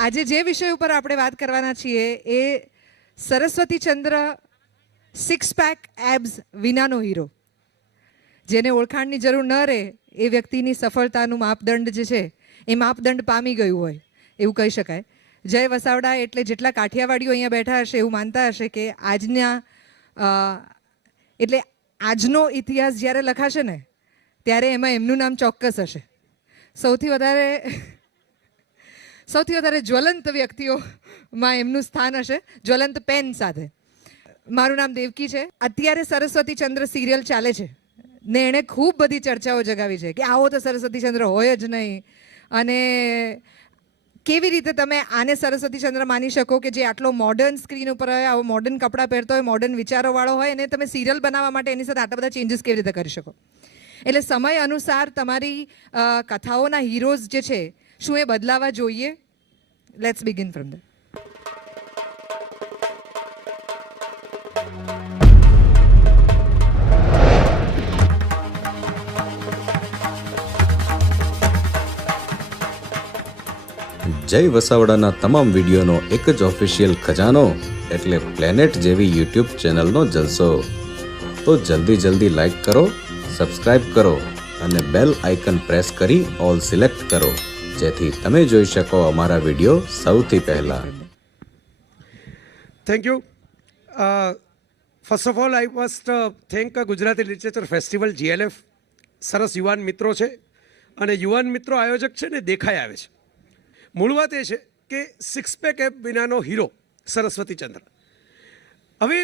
આજે જે વિષય ઉપર આપણે વાત કરવાના છીએ એ સરસ્વતીચંદ્ર સિક્સ પેક એબ્સ વિનાનો હીરો. જેને ઓળખાણની જરૂર ન રહે એ વ્યક્તિની સફળતાનું માપદંડ જે છે એ માપદંડ પામી ગયું હોય એવું કહી શકાય. જય વસાવડા એટલે જેટલા કાઠિયાવાડીઓ અહીંયા બેઠા હશે એવું માનતા હશે કે આજનો ઇતિહાસ જ્યારે લખાશે ને ત્યારે એમાં એમનું નામ ચોક્કસ હશે. સૌથી વધારે જ્વલંત વ્યક્તિઓમાં એમનું સ્થાન હશે, જ્વલંત પેન સાથે. મારું નામ દેવકી છે. અત્યારે સરસ્વતીચંદ્ર સિરિયલ ચાલે છે ને એણે ખૂબ બધી ચર્ચાઓ જગાવી છે કે આવો તો સરસ્વતીચંદ્ર હોય જ નહીં, અને કેવી રીતે તમે આને સરસ્વતીચંદ્ર માની શકો કે જે આટલો મોડર્ન સ્ક્રીન ઉપર હોય, આવો મોડર્ન કપડાં પહેરતો હોય, મોડર્ન વિચારોવાળો હોય, અને તમે સિરિયલ બનાવવા માટે એની સાથે આટલા બધા ચેન્જીસ કેવી રીતે કરી શકો? એટલે સમય અનુસાર તમારી કથાઓના હીરોઝ જે છે શું એ બદલાવા જોઈએ? Let's begin from there. જય વસાવડાના તમામ વિડીયોનો એક જ ઓફિશિયલ ખજાનો એટલે પ્લેનેટ જેવી યુટ્યુબ ચેનલનો જલસો. તો જલ્દી લાઈક કરો, સબસ્ક્રાઇબ કરો અને બેલ આઇકન પ્રેસ કરી ઓલ સિલેક્ટ કરો, જેથી તમે જોઈ શકો અમારા વિડીયો સૌથી પહેલા. Thank you. First of all I must thank Gujarati literature festival GLF. સરસ યુવાન મિત્રો છે અને યુવાન મિત્રો આયોજક છે ને દેખાઈ આવે છે. મૂળ વાત એ છે કે સિક્સ પેક એપ વિનાનો હીરો સરસ્વતીચંદ્ર. હવે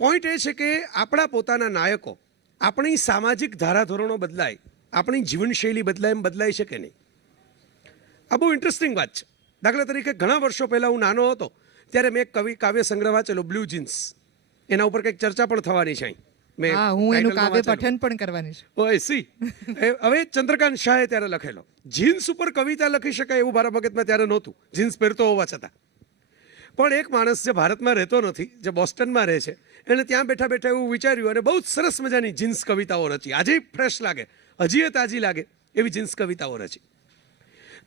પોઈન્ટ એ છે કે આપણા પોતાના નાયકો, આપણી સામાજિક ધારાધોરણો બદલાય, આપણી જીવનશૈલી બદલાય એમ બદલાઈ છે કે નહીં? આ બહુ ઇન્ટરેસ્ટિંગ વાત છે. દાખલા તરીકે ઘણા વર્ષો પહેલાં હું નાનો હતો ત્યારે મેં એક કાવ્ય સંગ્રહ વાંચેલો, બ્લુ જીન્સ. એના ઉપર કંઈક ચર્ચા પણ થવાની છે. હું એનું કાવ્ય પઠન પણ કરવાની છું. ઓય સી. હવે ચંદ્રકાંત શાહે ત્યારે લખેલો. જીન્સ ઉપર કવિતા લખી શકાય એવું મારા મગજમાં ત્યારે નહોતું, જીન્સ પહેરતો હોવા છતાં. પણ એક માણસ જે ભારતમાં રહેતો નથી, જે બોસ્ટનમાં રહે છે, એને ત્યાં બેઠા બેઠા એવું વિચાર્યું અને બહુ સરસ મજાની જીન્સ કવિતાઓ રચી. આજે ફ્રેશ લાગે, હજી એ તાજી લાગે એવી જીન્સ કવિતાઓ રચી.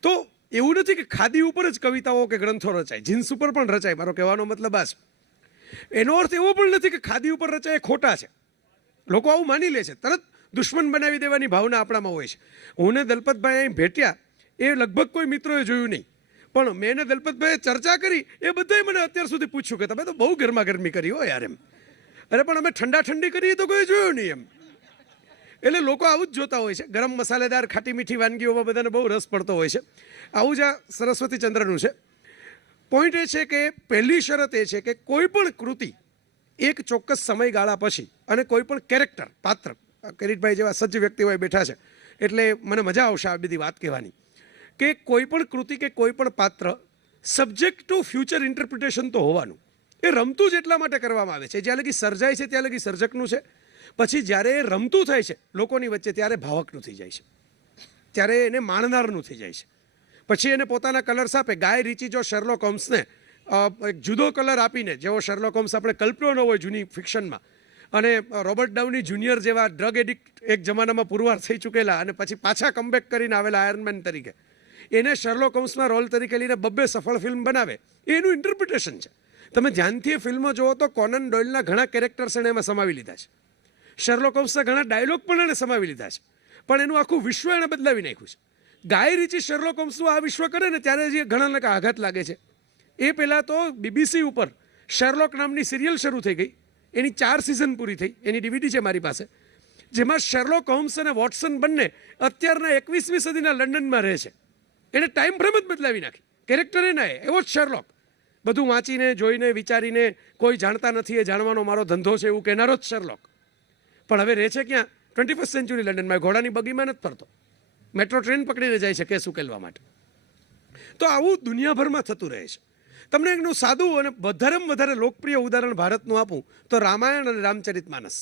તો એવું નથી કે ખાદી ઉપર જ કવિતાઓ કે ગ્રંથો રચાય, જીન્સ ઉપર પણ રચાય. મારો કહેવાનો મતલબ આ છે. એનો અર્થ એવો પણ નથી કે ખાદી ઉપર રચાય એ ખોટા છે. લોકો આવું માની લે છે, તરત દુશ્મન બનાવી દેવાની ભાવના આપણામાં હોય છે. હું ને દલપતભાઈ અહીં ભેટ્યા એ લગભગ કોઈ મિત્રોએ જોયું નહીં, પણ મેં ને દલપતભાઈએ ચર્ચા કરી એ બધાએ મને અત્યાર સુધી પૂછ્યું કે તમે તો બહુ ગરમાગરમી કરી હો યાર એમ. અરે પણ અમે ઠંડી કરીએ તો કોઈ જોયું નહીં એમ. એટલે લોકો આવું જ જોતા હોય છે. ગરમ મસાલેદાર ખાટી મીઠી વાનગીઓમાં બધાને બહુ રસ પડતો હોય છે. આવું જ આ સરસ્વતીચંદ્રનું છે. પોઈન્ટ એ છે કે પહેલી શરત એ છે કે કોઈ પણ કૃતિ એક ચોક્કસ સમયગાળા પછી અને કોઈ પણ કેરેક્ટર, પાત્ર, કિરીટભાઈ જેવા સજ્જ વ્યક્તિઓ બેઠા છે એટલે મને મજા આવશે આ બધી વાત કહેવાની, કે કોઈ પણ કૃતિ કે કોઈ પણ પાત્ર સબ્જેક્ટ ટુ ફ્યુચર ઇન્ટરપ્રિટેશન તો હોવાનું. એ રમતું જ એટલા માટે કરવામાં આવે છે જ્યાં લગી સર્જાય છે ત્યાં લગી સર્જકનું છે. પછી જ્યારે એ રમતું થાય છે લોકોની વચ્ચે ત્યારે ભાવકનું થઈ જાય છે, ત્યારે એને માણનારનું થઈ જાય છે. પછી એને પોતાના કલર્સ આપે. ગાય રીચી જો શેરલોક હોમ્સને એક જુદો કલર આપીને, જેવો શેરલોક હોમ્સ આપણે કલ્પ્યો ન હોય જૂની ફિક્શનમાં, અને રોબર્ટ ડાઉની જુનિયર જેવા ડ્રગ એડિક્ટ એક જમાનામાં પુરવાર થઈ ચૂકેલા અને પછી પાછા કમબેક કરીને આવેલા આયર્નમેન તરીકે, એને શેરલોક હોમ્સમાં રોલ તરીકે લઈને બબ્બે સફળ ફિલ્મ બનાવે, એનું ઇન્ટરપ્રિટેશન છે. તમે ધ્યાનથી એ ફિલ્મો જુઓ તો કોનન ડોયલના ઘણા કેરેક્ટર્સ એણે એમાં સમાવી લીધા છે. શેરલોક હોમ્સના ઘણા ડાયલોગ પણ એણે સમાવી લીધા છે, પણ એનું આખું વિશ્વ એણે બદલાવી નાખ્યું છે. ગાય રીચી શેરલોક હોમ્સનું આ વિશ્વ કરે ને ત્યારે જે ઘણાને આઘાત લાગે છે. એ પહેલાં તો BBC ઉપર શેરલોક નામની સિરિયલ શરૂ થઈ ગઈ. એની 4 સિઝન પૂરી થઈ. એની DVD છે મારી પાસે, જેમાં શેરલોક હોમ્સ અને વોટસન બંને અત્યારના 21મી સદીના લંડનમાં રહે છે. એને ટાઈમ ફ્રેમ જ બદલાવી નાખી. કેરેક્ટર એના એવો જ શેરલોક, બધું વાંચીને જોઈને વિચારીને કોઈ જાણતા નથી એ જાણવાનો મારો ધંધો છે એવું કહેનારો જ શેરલોક. પણ હવે રહે છે ક્યાં? 21st સેન્ચુરી લંડનમાં. ઘોડાની બગીમાં નથી ફરતો, મેટ્રો ટ્રેન પકડીને જાય છે કેસ ઉકેલવા માટે. તો આવું દુનિયાભરમાં થતું રહે છે. તમને એકનું સાદું અને વધારેમાં વધારે લોકપ્રિય ઉદાહરણ ભારતનું આપું તો રામાયણ અને રામચરિતમાનસ.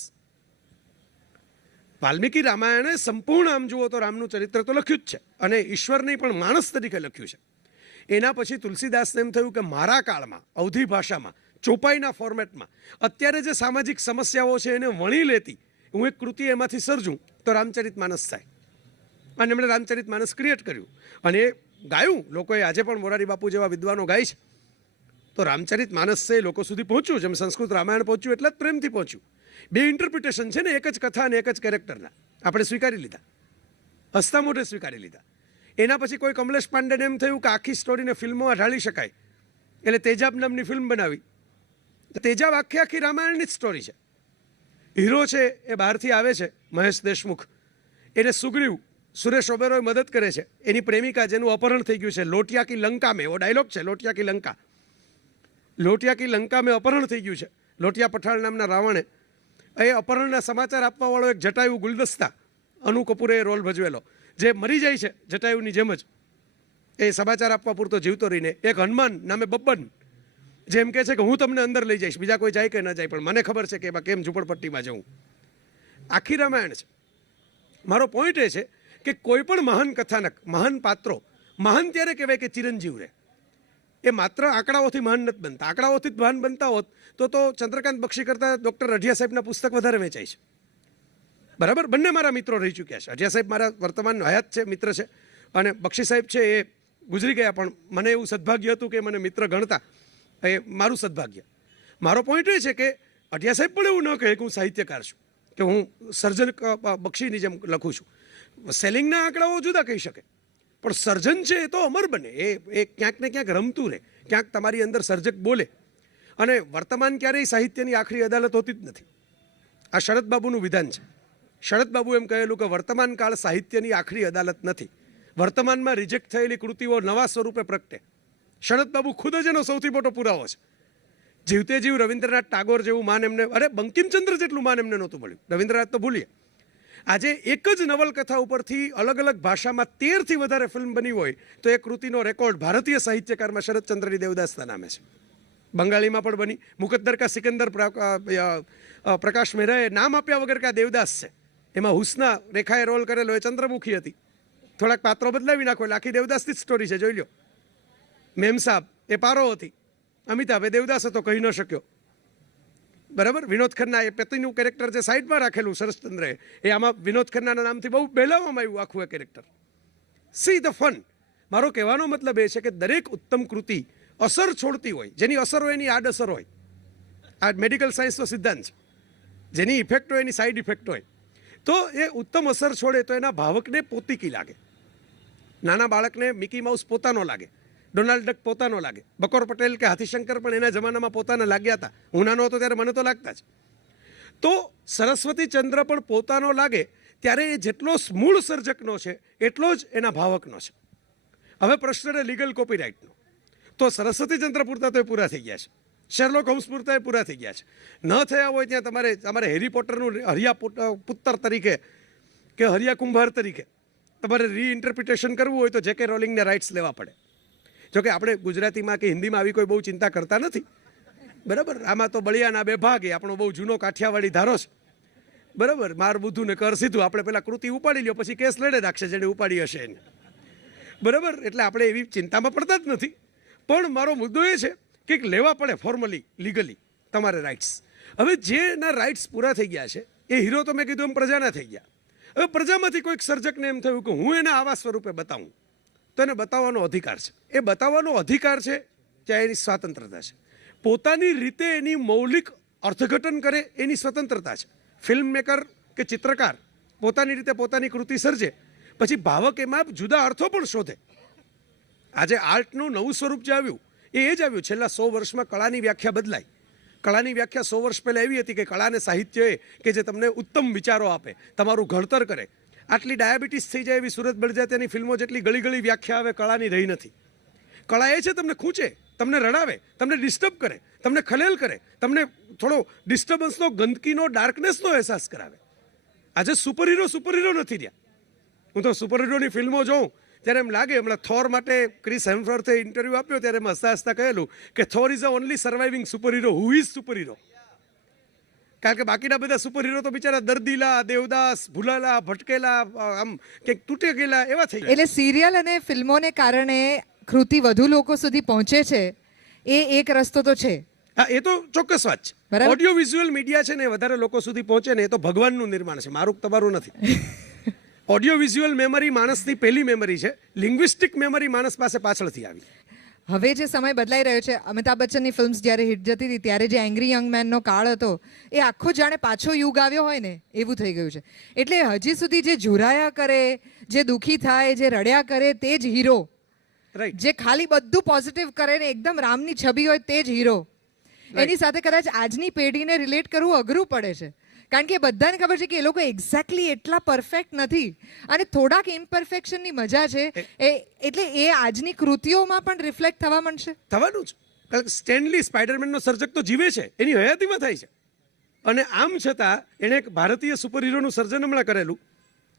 વાલ્મીકી રામાયણે સંપૂર્ણ આમ જુઓ તો રામનું ચરિત્ર તો લખ્યું જ છે અને ઈશ્વરને પણ માણસ તરીકે લખ્યું છે. એના પછી તુલસીદાસને એમ થયું કે મારા કાળમાં અવધી ભાષામાં ચોપાઈના ફોર્મેટમાં અત્યારે જે સામાજિક સમસ્યાઓ છે એને વણી લેતી હું એક કૃતિ એમાંથી સર્જું તો રામચરિતમાનસ થાય. અને એમણે રામચરિતમાનસ ક્રિએટ કર્યું અને ગાયું લોકોએ, આજે પણ મોરારી બાપુ જેવા વિદ્વાનો ગાય છે. તો રામચરિત માનસ છે એ લોકો સુધી પહોંચ્યું, જેમ સંસ્કૃત રામાયણ પહોંચ્યું એટલે જ પ્રેમથી પહોંચ્યું. બે ઇન્ટરપ્રિટેશન છે ને, એક જ કથા અને એક જ કેરેક્ટરના, આપણે સ્વીકારી લીધા, હસતા મોઢે સ્વીકારી લીધા. એના પછી કોઈ કમલેશ પાંડેને એમ થયું કે આખી સ્ટોરીને ફિલ્મોમાં ઢાળી શકાય, એટલે તેજાબ નામની ફિલ્મ બનાવી. તેજાબ આખી રામાયણની જ સ્ટોરી છે. હીરો છે એ બહારથી આવે છે, મહેશ દેશમુખ, એને સુગ્રીવ, સુરેશ ઓબેરોય મદદ કરે છે. એની પ્રેમિકા જેનું અપહરણ થઈ ગયું છે, લોટિયા કી લંકા મેં, એવો ડાયલોગ છે, લોટિયા કી લંકા, લોટિયા કી લંકા મેં અપહરણ થઈ ગયું છે. લોટિયા પઠાણ નામના રાવણે એ અપહરણના સમાચાર આપવાવાળો એક જટાયુ ગુલદસ્તા, અનુ કપૂરે એ રોલ ભજવેલો, જે મરી જાય છે જટાયુની જેમ જ, એ સમાચાર આપવા પૂરતો જીવતો રહીને. એક હનુમાન નામે બબ્બન, જે એમ કહે છે કે હું તમને અંદર લઈ જઈશ, બીજા કોઈ જાય કે ન જાય, પણ મને ખબર છે કે એમાં કેમ ઝૂંપડપટ્ટીમાં જવું. આખી રામાયણ છે. મારો પોઈન્ટ એ છે કે કોઈ પણ મહાન કથાનક, મહાન પાત્રો, મહાન ત્યારે કહેવાય કે ચિરંજીવ રહે. એ માત્ર આંકડાઓથી મહાન નથી બનતા. આંકડાઓથી જ મહાન બનતા હોત તો ચંદ્રકાંત બક્ષી કરતાં ડૉક્ટર અઢિયા સાહેબના પુસ્તક વધારે વેચાય છે. બરાબર, બંને મારા મિત્રો રહી ચૂક્યા છે. અઢિયા સાહેબ મારા વર્તમાન હયાત છે, મિત્ર છે, અને બક્ષી સાહેબ છે એ ગુજરી ગયા, પણ મને એવું સદભાગ્ય હતું કે મને મિત્ર ગણતા, એ મારું સદભાગ્ય. મારો પોઈન્ટ એ છે કે અઢિયા સાહેબ પણ એવું ન કહે કે હું સાહિત્યકાર છું, કે હું સર્જન બક્ષીની જેમ લખું છું. સેલિંગના આંકડાઓ જુદા કહી શકે, પણ સર્જન છે એ તો અમર બને, એ ક્યાંક ને ક્યાંક રમતું રહે, ક્યાંક તમારી અંદર સર્જક બોલે. અને વર્તમાન ક્યારેય સાહિત્યની આખરી અદાલત હોતી જ નથી. આ શરદ બાબુનું વિધાન છે. શરદ બાબુ એમ કહેલું કે વર્તમાન કાળ સાહિત્યની આખરી અદાલત નથી, વર્તમાનમાં રિજેક્ટ થયેલી કૃતિઓ નવા સ્વરૂપે પ્રગટે. શરદ બાબુ ખુદ જ એનો સૌથી મોટો પુરાવો છે. જીવતે જીવ રવિન્દ્રનાથ ટાગોર જેવું માન એમને, અરે બંકિમચંદ્ર જેટલું માન એમને નહોતું મળ્યું. રવિન્દ્રનાથ તો ભૂલીએ. આજે એક જ નવલકથા ઉપરથી અલગ અલગ ભાષામાં 13થી વધારે ફિલ્મ બની હોય તો એ કૃતિનો રેકોર્ડ ભારતીય સાહિત્યકારમાં શરદચંદ્રની દેવદાસના નામે છે. બંગાળીમાં પણ બની. મુકદ્દર કા સિકંદર પ્રકાશ મહેરાએ નામ આપ્યા વગર કે આ દેવદાસ છે. એમાં હુસ્ના રેખાએ રોલ કરેલો એ ચંદ્રમુખી હતી. થોડાક પાત્રો બદલાવી નાખો એટલે આખી દેવદાસની જ સ્ટોરી છે, જોઈ લો. મેમ સાહેબ એ પારો હતી, અમિતાભ એ દેવદાસ હતો, કહી ન શક્યો. બરાબર, વિનોદ ખન્ના એ પતિનું કેરેક્ટર જે સાઈડમાં રાખેલું શરદચંદ્રએ, એ આમાં વિનોદ ખન્નાના નામથી બહુ બહેલાવવામાં આવ્યું આખું એ કેરેક્ટર. See the fun. મારો કહેવાનો મતલબ એ છે કે દરેક ઉત્તમ કૃતિ અસર છોડતી હોય, જેની અસર હોય એની આડઅસર હોય. આ મેડિકલ સાયન્સનો સિદ્ધાંત છે. જેની ઇફેક્ટ હોય એની સાઈડ ઇફેક્ટ હોય. તો એ ઉત્તમ અસર છોડે તો એના ભાવકને પોતીકી લાગે. નાના બાળકને મિકી માઉસ પોતાનો લાગે, ડોનાલ્ડ ડક પોતાનો લાગે, બકોર પટેલ કે હાથીશંકર પણ એના જમાનામાં પોતાના લાગ્યા હતા. હું નાનો હતો ત્યારે મને તો લાગતા જ. તો સરસ્વતી ચંદ્ર પણ પોતાનો લાગે ત્યારે એ જેટલો મૂળ સર્જકનો છે એટલો જ એના ભાવકનો છે. હવે પ્રશ્ન છે લીગલ કોપીરાઇટનો. તો સરસ્વતી ચંદ્ર પૂરતા તો એ પૂરા થઈ ગયા છે, શેરલોક હોમ્સ પૂરતા એ પૂરા થઈ ગયા છે. ન થયા હોય ત્યાં તમારે હેરી પોટરનું હરિયા પુત્તર તરીકે કે હરિયા કુંભાર તરીકે તમારે રીઇન્ટરપ્રિટેશન કરવું હોય તો જેકે રોલિંગને રાઇટ્સ લેવા પડે. જોકે આપણે ગુજરાતીમાં કે હિન્દીમાં આવી કોઈ બહુ ચિંતા કરતા નથી. બરાબર, આમાં તો બળિયાના બે ભાગ, એ આપણો બહુ જૂનો કાઠિયાવાડી ધારો છે. બરાબર, માર બુદ્ધું ને કર સીધું. આપણે પેલા કૃતિ ઉપાડી લ્યો, પછી કેસ લડે રાખશે જેને ઉપાડી હશે એને. બરાબર, એટલે આપણે એવી ચિંતામાં પડતા જ નથી. પણ મારો મુદ્દો એ છે કે લેવા પડે ફોર્મલી, લીગલી તમારે રાઇટ્સ. હવે જેના રાઇટ્સ પૂરા થઈ ગયા છે એ હીરો તો મેં કીધું એમ પ્રજાના થઈ ગયા. હવે પ્રજામાંથી કોઈક સર્જકને એમ થયું કે હું એને આવા સ્વરૂપે બતાવું, તો એને બતાવવાનો અધિકાર છે. એ બતાવવાનો અધિકાર છે ત્યાં એની સ્વતંત્રતા છે. પોતાની રીતે એની મૌલિક અર્થઘટન કરે એની સ્વતંત્રતા છે. ફિલ્મ મેકર કે ચિત્રકાર પોતાની રીતે પોતાની કૃતિ સર્જે, પછી ભાવક એમાં જુદા અર્થો પણ શોધે. આજે આર્ટનું નવું સ્વરૂપ જે આવ્યું એ જ આવ્યું. છેલ્લા 100 વર્ષમાં કળાની વ્યાખ્યા બદલાઈ. કળાની વ્યાખ્યા 100 વર્ષ પહેલાં એવી હતી કે કળા અને સાહિત્ય એ કે જે તમને ઉત્તમ વિચારો આપે, તમારું ઘડતર કરે. આટલી ડાયાબિટીસ થઈ જાય એવી સુરત બળજાત્યાની ફિલ્મો જેટલી ગળી ગળી વ્યાખ્યા આવે કળાની રહી નથી. કળા એ છે તમને ખૂંચે, તમને રડાવે, તમને ડિસ્ટર્બ કરે, તમને ખલેલ કરે, તમને થોડો ડિસ્ટર્બન્સનો, ગંદકીનો, ડાર્કનેસનો અહેસાસ કરાવે. આજે સુપર હીરો નથી રહ્યા. હું તો સુપર હીરોની ફિલ્મો જોઉં ત્યારે એમ લાગે, હમણાં થોર માટે ક્રિસ હેમ્સવર્થે ઇન્ટરવ્યૂ આપ્યો ત્યારે એમ હસતા હસતા કહેલું કે Thor is a only surviving super hero who is super hero. કારણ કે બાકીના બધા સુપર હીરો તો બિચારા દર્દીલા, દેવદાસ, ભૂલાલા, ભટકેલા, આમ કંઈક તૂટે ગયેલા એવા થઈ ગયા. એટલે સિરિયલ અને ફિલ્મોને કારણે કૃતિ વધુ લોકો સુધી પહોંચે છે, એ એક રસ્તો તો છે. હા, એ તો ચોક્કસ વાત છે. બરાબર. ઓડિયો વિઝ્યુઅલ મીડિયા છે ને, વધારે લોકો સુધી પહોંચે ને, એ તો ભગવાનનું નિર્માણ છે, મારું તમારું નથી. ઓડિયો વિઝ્યુઅલ મેમરી માણસની પહેલી મેમરી છે, લિંગ્વિસ્ટિક મેમરી માણસ પાસે પાછળથી આવી. હવે જે સમય બદલાઈ રહ્યો છે, અમિતાભ બચ્ચનની ફિલ્મ્સ જ્યારે હિટ જતી હતી ત્યારે જે એંગ્રી યંગ મેનનો કાળ હતો એ આખો જાણે પાછો યુગ આવ્યો હોય ને એવું થઈ ગયું છે. એટલે હજી સુધી જે ઝુરાયા કરે, જે દુઃખી થાય, જે રડ્યા કરે તે જ હીરો, રાઈટ. જે ખાલી બધું પોઝિટિવ કરે ને એકદમ રામની છબી હોય તે જ હીરો, એની સાથે કદાચ આજની પેઢીને રિલેટ કરવું અઘરું પડે છે. કારણ કે બધાને ખબર છે કે એ લોકો એક્ઝેક્ટલી એટલા પરફેક્ટ નથી અને થોડાક ઇમ્પરફેક્શનની મજા છે. એટલે એ આજની કૃતિઓમાં પણ રિફ્લેક્ટ થવા માંડશે. થવાનું જ. કારણ કે સ્ટેનલી સ્પાઈડરમેનનો સર્જક તો જીવે છે, એની હયાતીમાં થાય છે. અને આમ છતાં એણે એક ભારતીય સુપર હીરોનું સર્જન હમણાં કરેલું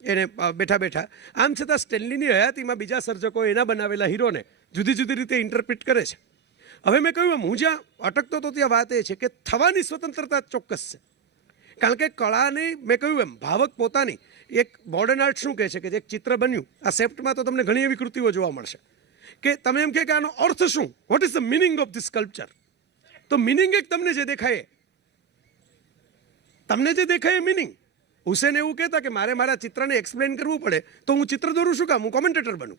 એને બેઠા બેઠા. આમ છતાં સ્ટેનલીની હયાતીમાં બીજા સર્જકો એના બનાવેલા હીરોને જુદી જુદી રીતે ઇન્ટરપ્રિટ કરે છે. હવે મેં કહ્યું એમ, હું જ્યાં અટકતો હતો ત્યાં વાત એ છે કે થવાની સ્વતંત્રતા ચોક્કસ છે. કારણ કે કળાની, મેં કહ્યું એમ, ભાવક પોતાની એક મોડર્ન આર્ટ શું કહે છે કે જે એક ચિત્ર બન્યું, આ સેપ્ટમાં તો તમને ઘણી એવી કૃતિઓ જોવા મળશે કે તમે એમ કહે કે આનો અર્થ શું, what is the meaning of this sculpture. તો મિનિંગ એક તમને જે દેખાય એ મિનિંગ. હુસેન એવું કહેતા કે મારે મારા ચિત્રને એક્સપ્લેન કરવું પડે તો હું ચિત્ર દોરું શું કામ, હું કોમેન્ટેટર બનું.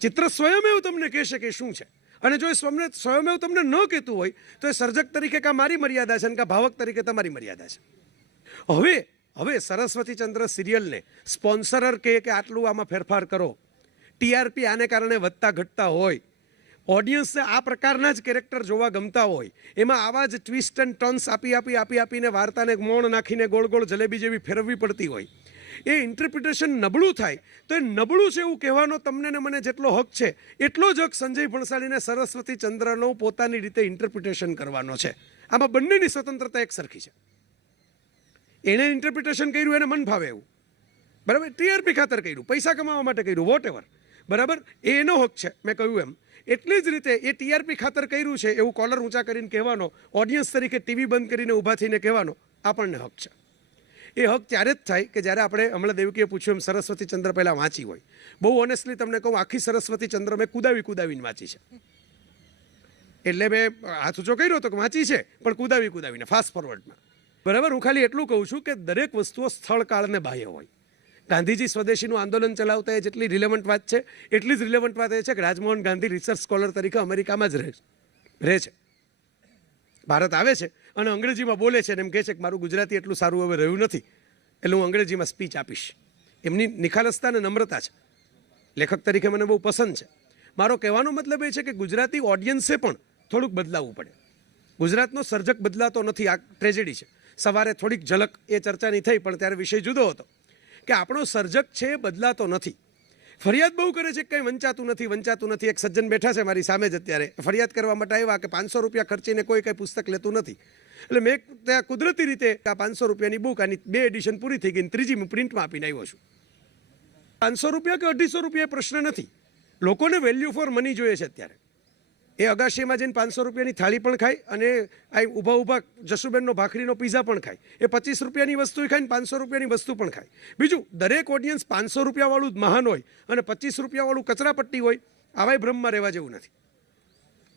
ચિત્ર સ્વયમેવ તમને કહેશે કે શું છે. અને જો એ સ્વયમેવ તમને ન કહેતું હોય તો એ સર્જક તરીકે કાં મારી મર્યાદા છે અને કાં ભાવક તરીકે તમારી મર્યાદા છે. હવે સરસ્વતી ચંદ્ર સિરિયલને સ્પોન્સરર કહે કે આટલું આમાં ફેરફાર કરો, ટીઆરપી આને કારણે વધતા ઘટતા હોય, ઓડિયન્સને આ પ્રકારના જ કેરેક્ટર જોવા ગમતા હોય, એમાં આવા જ ટ્વિસ્ટ એન્ડ ટર્ન્સ આપીને વાર્તાને મોણ નાખીને ગોળ ગોળ જલેબી જેવી ફેરવવી પડતી હોય, એ ઇન્ટરપ્રિટેશન નબળું થાય તો એ નબળું છે એવું કહેવાનો તમને ને મને જેટલો હક છે એટલો જ હક સંજય ભણસાલીને સરસ્વતી ચંદ્રનો પોતાની રીતે ઇન્ટરપ્રિટેશન કરવાનો છે. આમાં બંનેની સ્વતંત્રતા એક સરખી છે. એણે ઇન્ટરપ્રિટેશન કર્યું એને મન ભાવે એવું, બરાબર, ટીઆરપી ખાતર કર્યું, પૈસા કમાવા માટે કર્યું, વોટ એવર, બરાબર, એ એનો હક છે. મેં કહ્યું એમ એટલી જ રીતે એ ટીઆરપી ખાતર કર્યું છે એવું કોલર ઊંચા કરીને કહેવાનો, ઓડિયન્સ તરીકે ટીવી બંધ કરીને ઊભા થઈને કહેવાનો આપણને હક છે. એ હક ત્યારે જ થાય કે જ્યારે આપણે, હમણાં દેવકીએ પૂછ્યું એમ, સરસ્વતી ચંદ્ર પહેલાં વાંચી હોય. બહુ ઓનેસ્ટલી તમને કહું, આખી સરસ્વતી ચંદ્ર મેં કુદાવીને વાંચી છે. એટલે મેં હાથ ઊંચો કર્યો હતો કે વાંચી છે, પણ કુદાવીને ફાસ્ટ ફોરવર્ડમાં, બરાબર. હું ખાલી એટલું કહું છું કે દરેક વસ્તુઓ સ્થળ કાળને બાહ્ય હોય. ગાંધીજી સ્વદેશીનું આંદોલન ચલાવતા એ જેટલી રિલેવન્ટ વાત છે એટલી જ રિલેવન્ટ વાત એ છે કે રાજમોહન ગાંધી રિસર્ચ સ્કોલર તરીકે અમેરિકામાં જ રહે છે, ભારત આવે છે અને અંગ્રેજીમાં બોલે છે અને એમ કહે છે કે મારું ગુજરાતી એટલું સારું હવે રહ્યું નથી એટલે હું અંગ્રેજીમાં સ્પીચ આપીશ. એમની નિખાલસતા અને નમ્રતા છે, લેખક તરીકે મને બહુ પસંદ છે. મારો કહેવાનો મતલબ એ છે કે ગુજરાતી ઓડિયન્સે પણ થોડુંક બદલાવવું પડે. ગુજરાતનો સર્જક બદલાતો નથી, આ ટ્રેજેડી છે. સવારે થોડીક ઝલક એ ચર્ચાની થઈ પણ ત્યારે વિષય જુદો હતો કે આપણો સર્જક છે એ બદલાતો નથી. ફરિયાદ બહુ કરે છે કે કંઈ વંચાતું નથી. એક સજ્જન બેઠા છે મારી સામે જ અત્યારે, ફરિયાદ કરવા માટે આવ્યા કે 500 રૂપિયા ખર્ચીને કોઈ કંઈ પુસ્તક લેતું નથી. એટલે મેં ત્યાં કુદરતી રીતે આ 500 રૂપિયાની બુક, આની 2 એડિશન પૂરી થઈ ગઈ, ત્રીજી હું પ્રિન્ટમાં આપીને આવ્યો છું. 500 રૂપિયા કે 250 રૂપિયા પ્રશ્ન નથી, લોકોને વેલ્યુ ફોર મની જોઈએ છે અત્યારે. એ અગાશીમાં જઈને 500 રૂપિયાની થાળી પણ ખાય અને આ ઊભા જસુબેનનો ભાખરીનો પીઝા પણ ખાય. એ 25 રૂપિયાની વસ્તુ ખાય ને 500 રૂપિયાની વસ્તુ પણ ખાય. બીજું, દરેક ઓડિયન્સ 500 રૂપિયાવાળું જ મહાન હોય અને 25 રૂપિયાવાળું કચરાપટ્ટી હોય, આવાય ભ્રમમાં રહેવા જેવું નથી.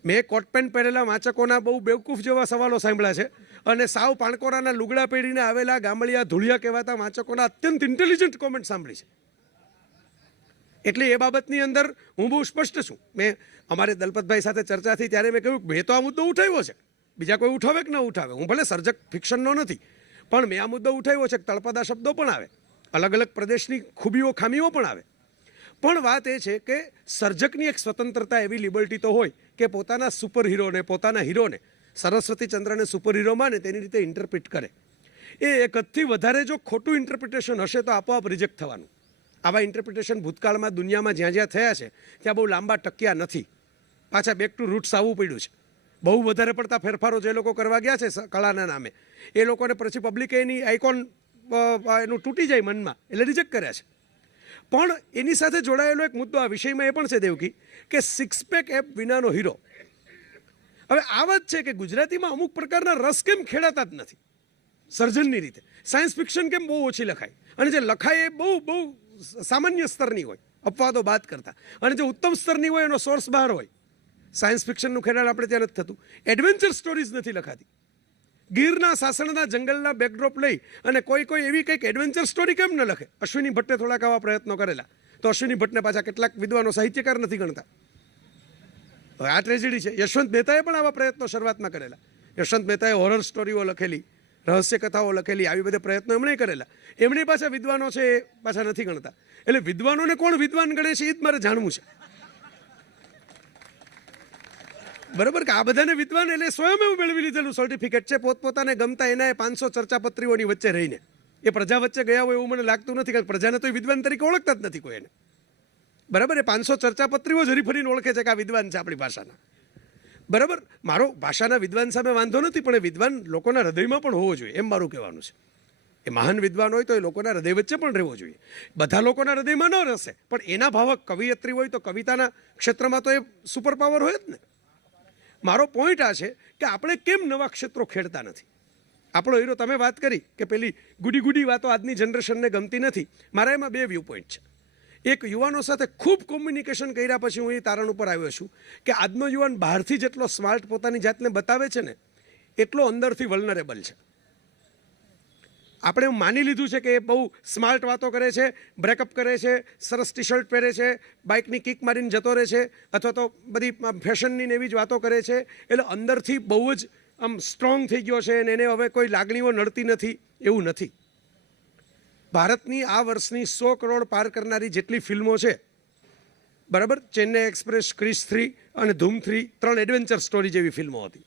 મેં કોટ પેન્ટ પહેરેલા વાંચકોના બહુ બેવકૂફ જેવા સવાલો સાંભળ્યા છે અને સાવ પાણકોરાના લુગડા પહેરીને આવેલા ગામડિયા ધૂળિયા કહેવાતા વાંચકોના અત્યંત ઇન્ટેલિજન્ટ કોમેન્ટ સાંભળી છે. એટલે એ બાબતની અંદર હું બહુ સ્પષ્ટ છું. મેં અમારે દલપતભાઈ સાથે ચર્ચા થઈ ત્યારે મેં કહ્યું મેં તો આ મુદ્દો ઉઠાવ્યો છે, બીજા કોઈ ઉઠાવે કે ન ઉઠાવે, હું ભલે સર્જક ફિક્શનનો નથી પણ મેં આ મુદ્દો ઉઠાવ્યો છે. તળપદા શબ્દો પણ આવે, અલગ અલગ પ્રદેશની ખૂબીઓ ખામીઓ પણ આવે, પણ વાત એ છે કે સર્જકની એક સ્વતંત્રતા, એવી લિબર્ટી તો હોય કે પોતાના સુપર હીરોને, પોતાના હીરોને, સરસ્વતી ચંદ્રને સુપર હીરો માને તેની રીતે ઇન્ટરપ્રિટ કરે. એ એક હદથી વધારે જો ખોટું ઇન્ટરપ્રિટેશન હશે તો આપોઆપ રિજેક્ટ થવાનું. આવા ઇન્ટરપ્રિટેશન ભૂતકાળમાં દુનિયામાં જ્યાં થયા છે ત્યાં બહુ લાંબા ટક્યા નથી. પાછા બેક ટુ રૂટ્સ આવવું પડ્યું છે. બહુ વધારે પડતા ફેરફારો જે લોકો કરવા ગયા છે કળાના નામે, એ લોકોને પછી પબ્લિકે એની આઇકોન એનું તૂટી જાય મનમાં એટલે રિજેક્ટ કર્યા છે. પણ એની સાથે જોડાયેલો એક મુદ્દો આ વિષયમાં એ પણ છે દેવકી કે સિક્સ પેક એપ વિનાનો હીરો. હવે આ વાત છે કે ગુજરાતીમાં અમુક પ્રકારના રસ કેમ ખેડાતા જ નથી સર્જનની રીતે. સાયન્સ ફિક્શન કેમ બહુ ઓછી લખાય અને જે લખાય એ બહુ સામાન્ય સ્તરની હોય, અપવાદો બાદ કરતા, અને જે ઉત્તમ સ્તરની હોય એનો સોર્સ બહાર હોય. સાયન્સ ફિક્શનનું ખેડાણ આપણે ત્યાં નથી થતું. એડવેન્ચર સ્ટોરીઝ નથી લખાતી. ગીરના સાસણના જંગલના બેકડ્રોપ લઈ અને કોઈ એવી કંઈક એડવેન્ચર સ્ટોરી કેમ ન લખે? અશ્વિની ભટ્ટે થોડાક આવા પ્રયત્નો કરેલા, તો અશ્વિની ભટ્ટને પાછા કેટલાક વિદ્વાનો સાહિત્યકાર નથી ગણતા. હવે આ ટ્રેજેડી છે. યશવંત મહેતાએ પણ આવા પ્રયત્નો શરૂઆતમાં કરેલા. યશવંત મહેતાએ હોરર સ્ટોરીઓ લખેલી, રહસ્ય કથાઓ લખેલી, આવી બધા પ્રયત્નો એમણે કરેલા. એમણે પાછા વિદ્વાનો છે એ પાછા નથી ગણતા. એટલે વિદ્વાનોને કોણ વિદ્વાન ગણે છે એ જ મારે જાણવું છે. બરાબર કે આ બધાને વિદ્વાન એટલે સ્વયં એવું મેળવી લીધેલું સર્ટિફિકેટ છે, પોતપોતાને ગમતા એના 500 ચર્ચાપત્રીઓની વચ્ચે રહીને. એ પ્રજા વચ્ચે ગયા હોય એવું મને લાગતું નથી, કારણ પ્રજાને તો વિદ્વાન તરીકે ઓળખતા જ નથી કોઈ એને. બરાબર, એ 500 ચર્ચાપત્રીઓ જ હરીફરીને ઓળખે છે કે આ વિદ્વાન છે આપણી ભાષાના. બરાબર, મારો ભાષાના વિદ્વાન સામે વાંધો નથી, પણ એ વિદ્વાન લોકોના હૃદયમાં પણ હોવો જોઈએ, એમ મારું કહેવાનું છે. એ મહાન વિદ્વાન હોય તો એ લોકોના હૃદય વચ્ચે પણ રહેવો જોઈએ. બધા લોકોના હૃદયમાં ન રહેશે, પણ એના ભાવક કવિયત્રી હોય તો કવિતાના ક્ષેત્રમાં તો એ સુપર પાવર હોય જ ને. મારો પોઈન્ટ આ છે કે આપણે કેમ નવા ક્ષેત્રો ખેડતા નથી. આપણો હીરો, તમે વાત કરી કે પેલી ગુડી વાતો આજની જનરેશનને ગમતી નથી. મારા એમાં 2 વ્યૂ પોઈન્ટ છે. એક, યુવાનો સાથે ખૂબ કોમ્યુનિકેશન કર્યા પછી હું એ તારણ ઉપર આવ્યો છું કે આજનો યુવાન બહારથી જેટલો સ્માર્ટ પોતાની જાતને બતાવે છે ને, એટલો અંદરથી વલ્નરેબલ છે. આપણે એવું માની લીધું છે કે એ બહુ સ્માર્ટ વાતો કરે છે, બ્રેકઅપ કરે છે, સરસ ટી શર્ટ પહેરે છે, બાઇકની કિક મારીને જતો રહે છે, અથવા તો બધી ફેશનની ને એવી જ વાતો કરે છે. એટલે અંદરથી બહુ જ આમ સ્ટ્રોંગ થઈ ગયો છે અને એને હવે કોઈ લાગણીઓ નડતી નથી, એવું નથી. ભારતની આ વર્ષની 100 કરોડ પાર કરનારી જેટલી ફિલ્મો છે, બરાબર, ચેન્નઈ એક્સપ્રેસ, ક્રિશ 3 અને ધૂમ 3, 3 એડવેન્ચર સ્ટોરી જેવી ફિલ્મો હતી.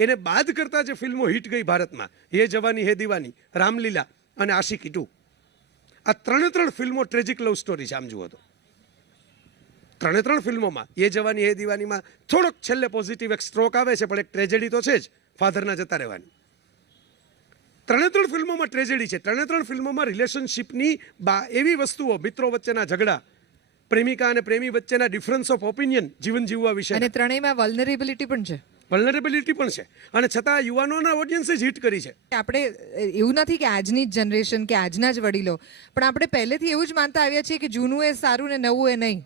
એને બાદ કરતા જે ફિલ્મો હિટ ગઈ ભારતમાં, હે જવાની હે દીવાની, રામલીલા અને આશિકી 2, આ 3 ફિલ્મો ટ્રેજિક લવ સ્ટોરી છે. આમ જુઓ તો 3 ફિલ્મોમાં, હે જવાની હે દીવાનીમાં થોડોક છેલ્લે પોઝિટિવ એક સ્ટ્રોક આવે છે, પણ એક ટ્રેજેડી તો છે જ, ફાધરના જતા રહેવાની. 3 ફિલ્મોમાં ટ્રેજેડી છે. 3 ફિલ્મોમાં રિલેશનશિપની એવી વસ્તુઓ, મિત્રો વચ્ચેના ઝઘડા, પ્રેમિકા અને પ્રેમી વચ્ચેના ડિફરન્સ ઓફ ઓપિનિયન જીવન જીવવા વિશે, અને ત્રણેયમાં વલ્નરેબિલિટી પણ છે. વલ્નરેબિલિટી પણ છે. અને છતાં યુવાનોના ઓડિયન્સે જ હિટ કરી છે. આપણે એવું નથી કે આજની જ જનરેશન કે આજના જ વડીલો, પણ આપણે પહેલેથી એવું જ માનતા આવ્યા છીએ કે જૂનું એ સારું ને નવું એ નહીં.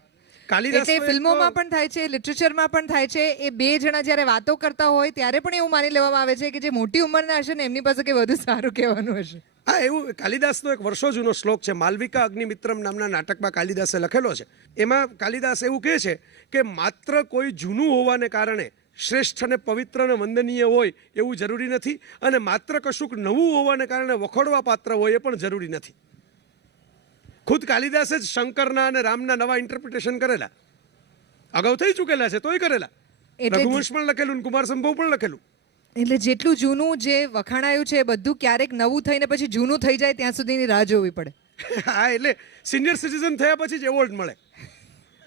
એટલે ફિલ્મોમાં પણ થાય છે, લિટરેચરમાં પણ થાય છે. એ 2 જણા જ્યારે વાતો કરતા હોય ત્યારે પણ એવું માની લેવામાં આવે છે કે જે મોટી ઉંમરના હશે ને એમની પાસે કે વધુ સારું કહેવાનું હશે. હા, એવું કાલિદાસનો એક વર્ષો જૂનો શ્લોક છે, માલવિકા અગ્નિમિત્રમ નામના નાટકમાં કાલિદાસે લખેલો છે. એમાં કાલિદાસ એવું કહે છે કે માત્ર કોઈ જૂનું હોવાને કારણે શ્રેષ્ઠ અને પવિત્ર અને વંદનીય હોય એવું જરૂરી નથી, અને માત્ર કશુંક નવું હોવાને કારણે વખોડવા પાત્ર હોય એ પણ જરૂરી નથી. ખુદ કાલિદાસે જ શંકરના અને રામના નવા ઇન્ટરપ્રિટેશન કરેલા, અગાઉ થઈ ચૂકેલા છે તોય કરેલા. રઘુવંશ પણ લખેલું, કુમાર સંભવ પણ લખેલું. એટલે જેટલું જૂનું જે વખાણાયું છે એ બધું ક્યારેક નવું થઈને પછી જૂનું થઈ જાય ત્યાં સુધીની રાહ જોવી પડે. હા, એટલે સિનિયર સિટીઝન થયા પછી જ એવોર્ડ મળે.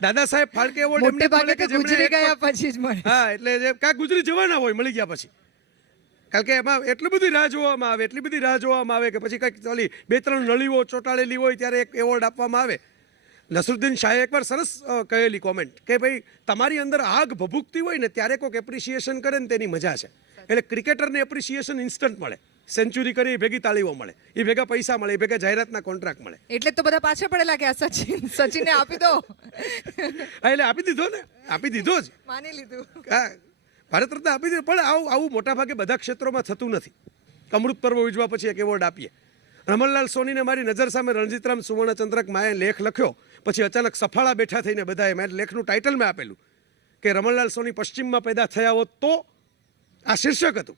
દાદા સાહેબ ફાળકે એવોર્ડ મોટે ભાગે તો ગુજરી ગયા પછી જ મળે. હા, એટલે કાં ગુજરી જવાના હોય મળી ગયા પછી, કારણ કે એમાં એટલી બધી રાહ જોવામાં આવે કે પછી કંઈક ચાલી 2-3 નળીઓ ચોંટાડેલી હોય ત્યારે એક એવોર્ડ આપવામાં આવે. નસરુદ્દીન શાહે એકવાર સરસ કહેલી કોમેન્ટ કે ભાઈ તમારી અંદર આગ ભભૂકતી હોય ને ત્યારે કોઈક એપ્રિસિએશન કરે ને તેની મજા છે. એટલે ક્રિકેટરને એપ્રિસિએશન ઇન્સ્ટન્ટ મળે, સેન્ચુરી કરી એ ભેગી તાળીઓ મળે, એ ભેગા પૈસા મળે, એ ભેગા જાહેરાતના કોન્ટ્રાક્ટ મળે. એટલે તો બધા પાછા પડેલા કે આ સચિનને આપી દો. હા, એટલે આપી દીધો જ, માની લીધું. હા, ભારત રત્ન આપી દીધું. પણ આવું મોટાભાગે બધા ક્ષેત્રોમાં થતું નથી. અમૃત પર્વ ઉજવા પછી એક એવોર્ડ આપીએ. રમણલાલ સોનીને મારી નજર સામે રણજીતરામ સુવર્ણચંદ્રક માએ લેખ લખ્યો, પછી અચાનક સફાળા બેઠા થઈને બધાએ, મેં લેખનું ટાઇટલ મેં આપેલું કે રમણલાલ સોની પશ્ચિમમાં પેદા થયા હોત તો, આ શીર્ષક હતું.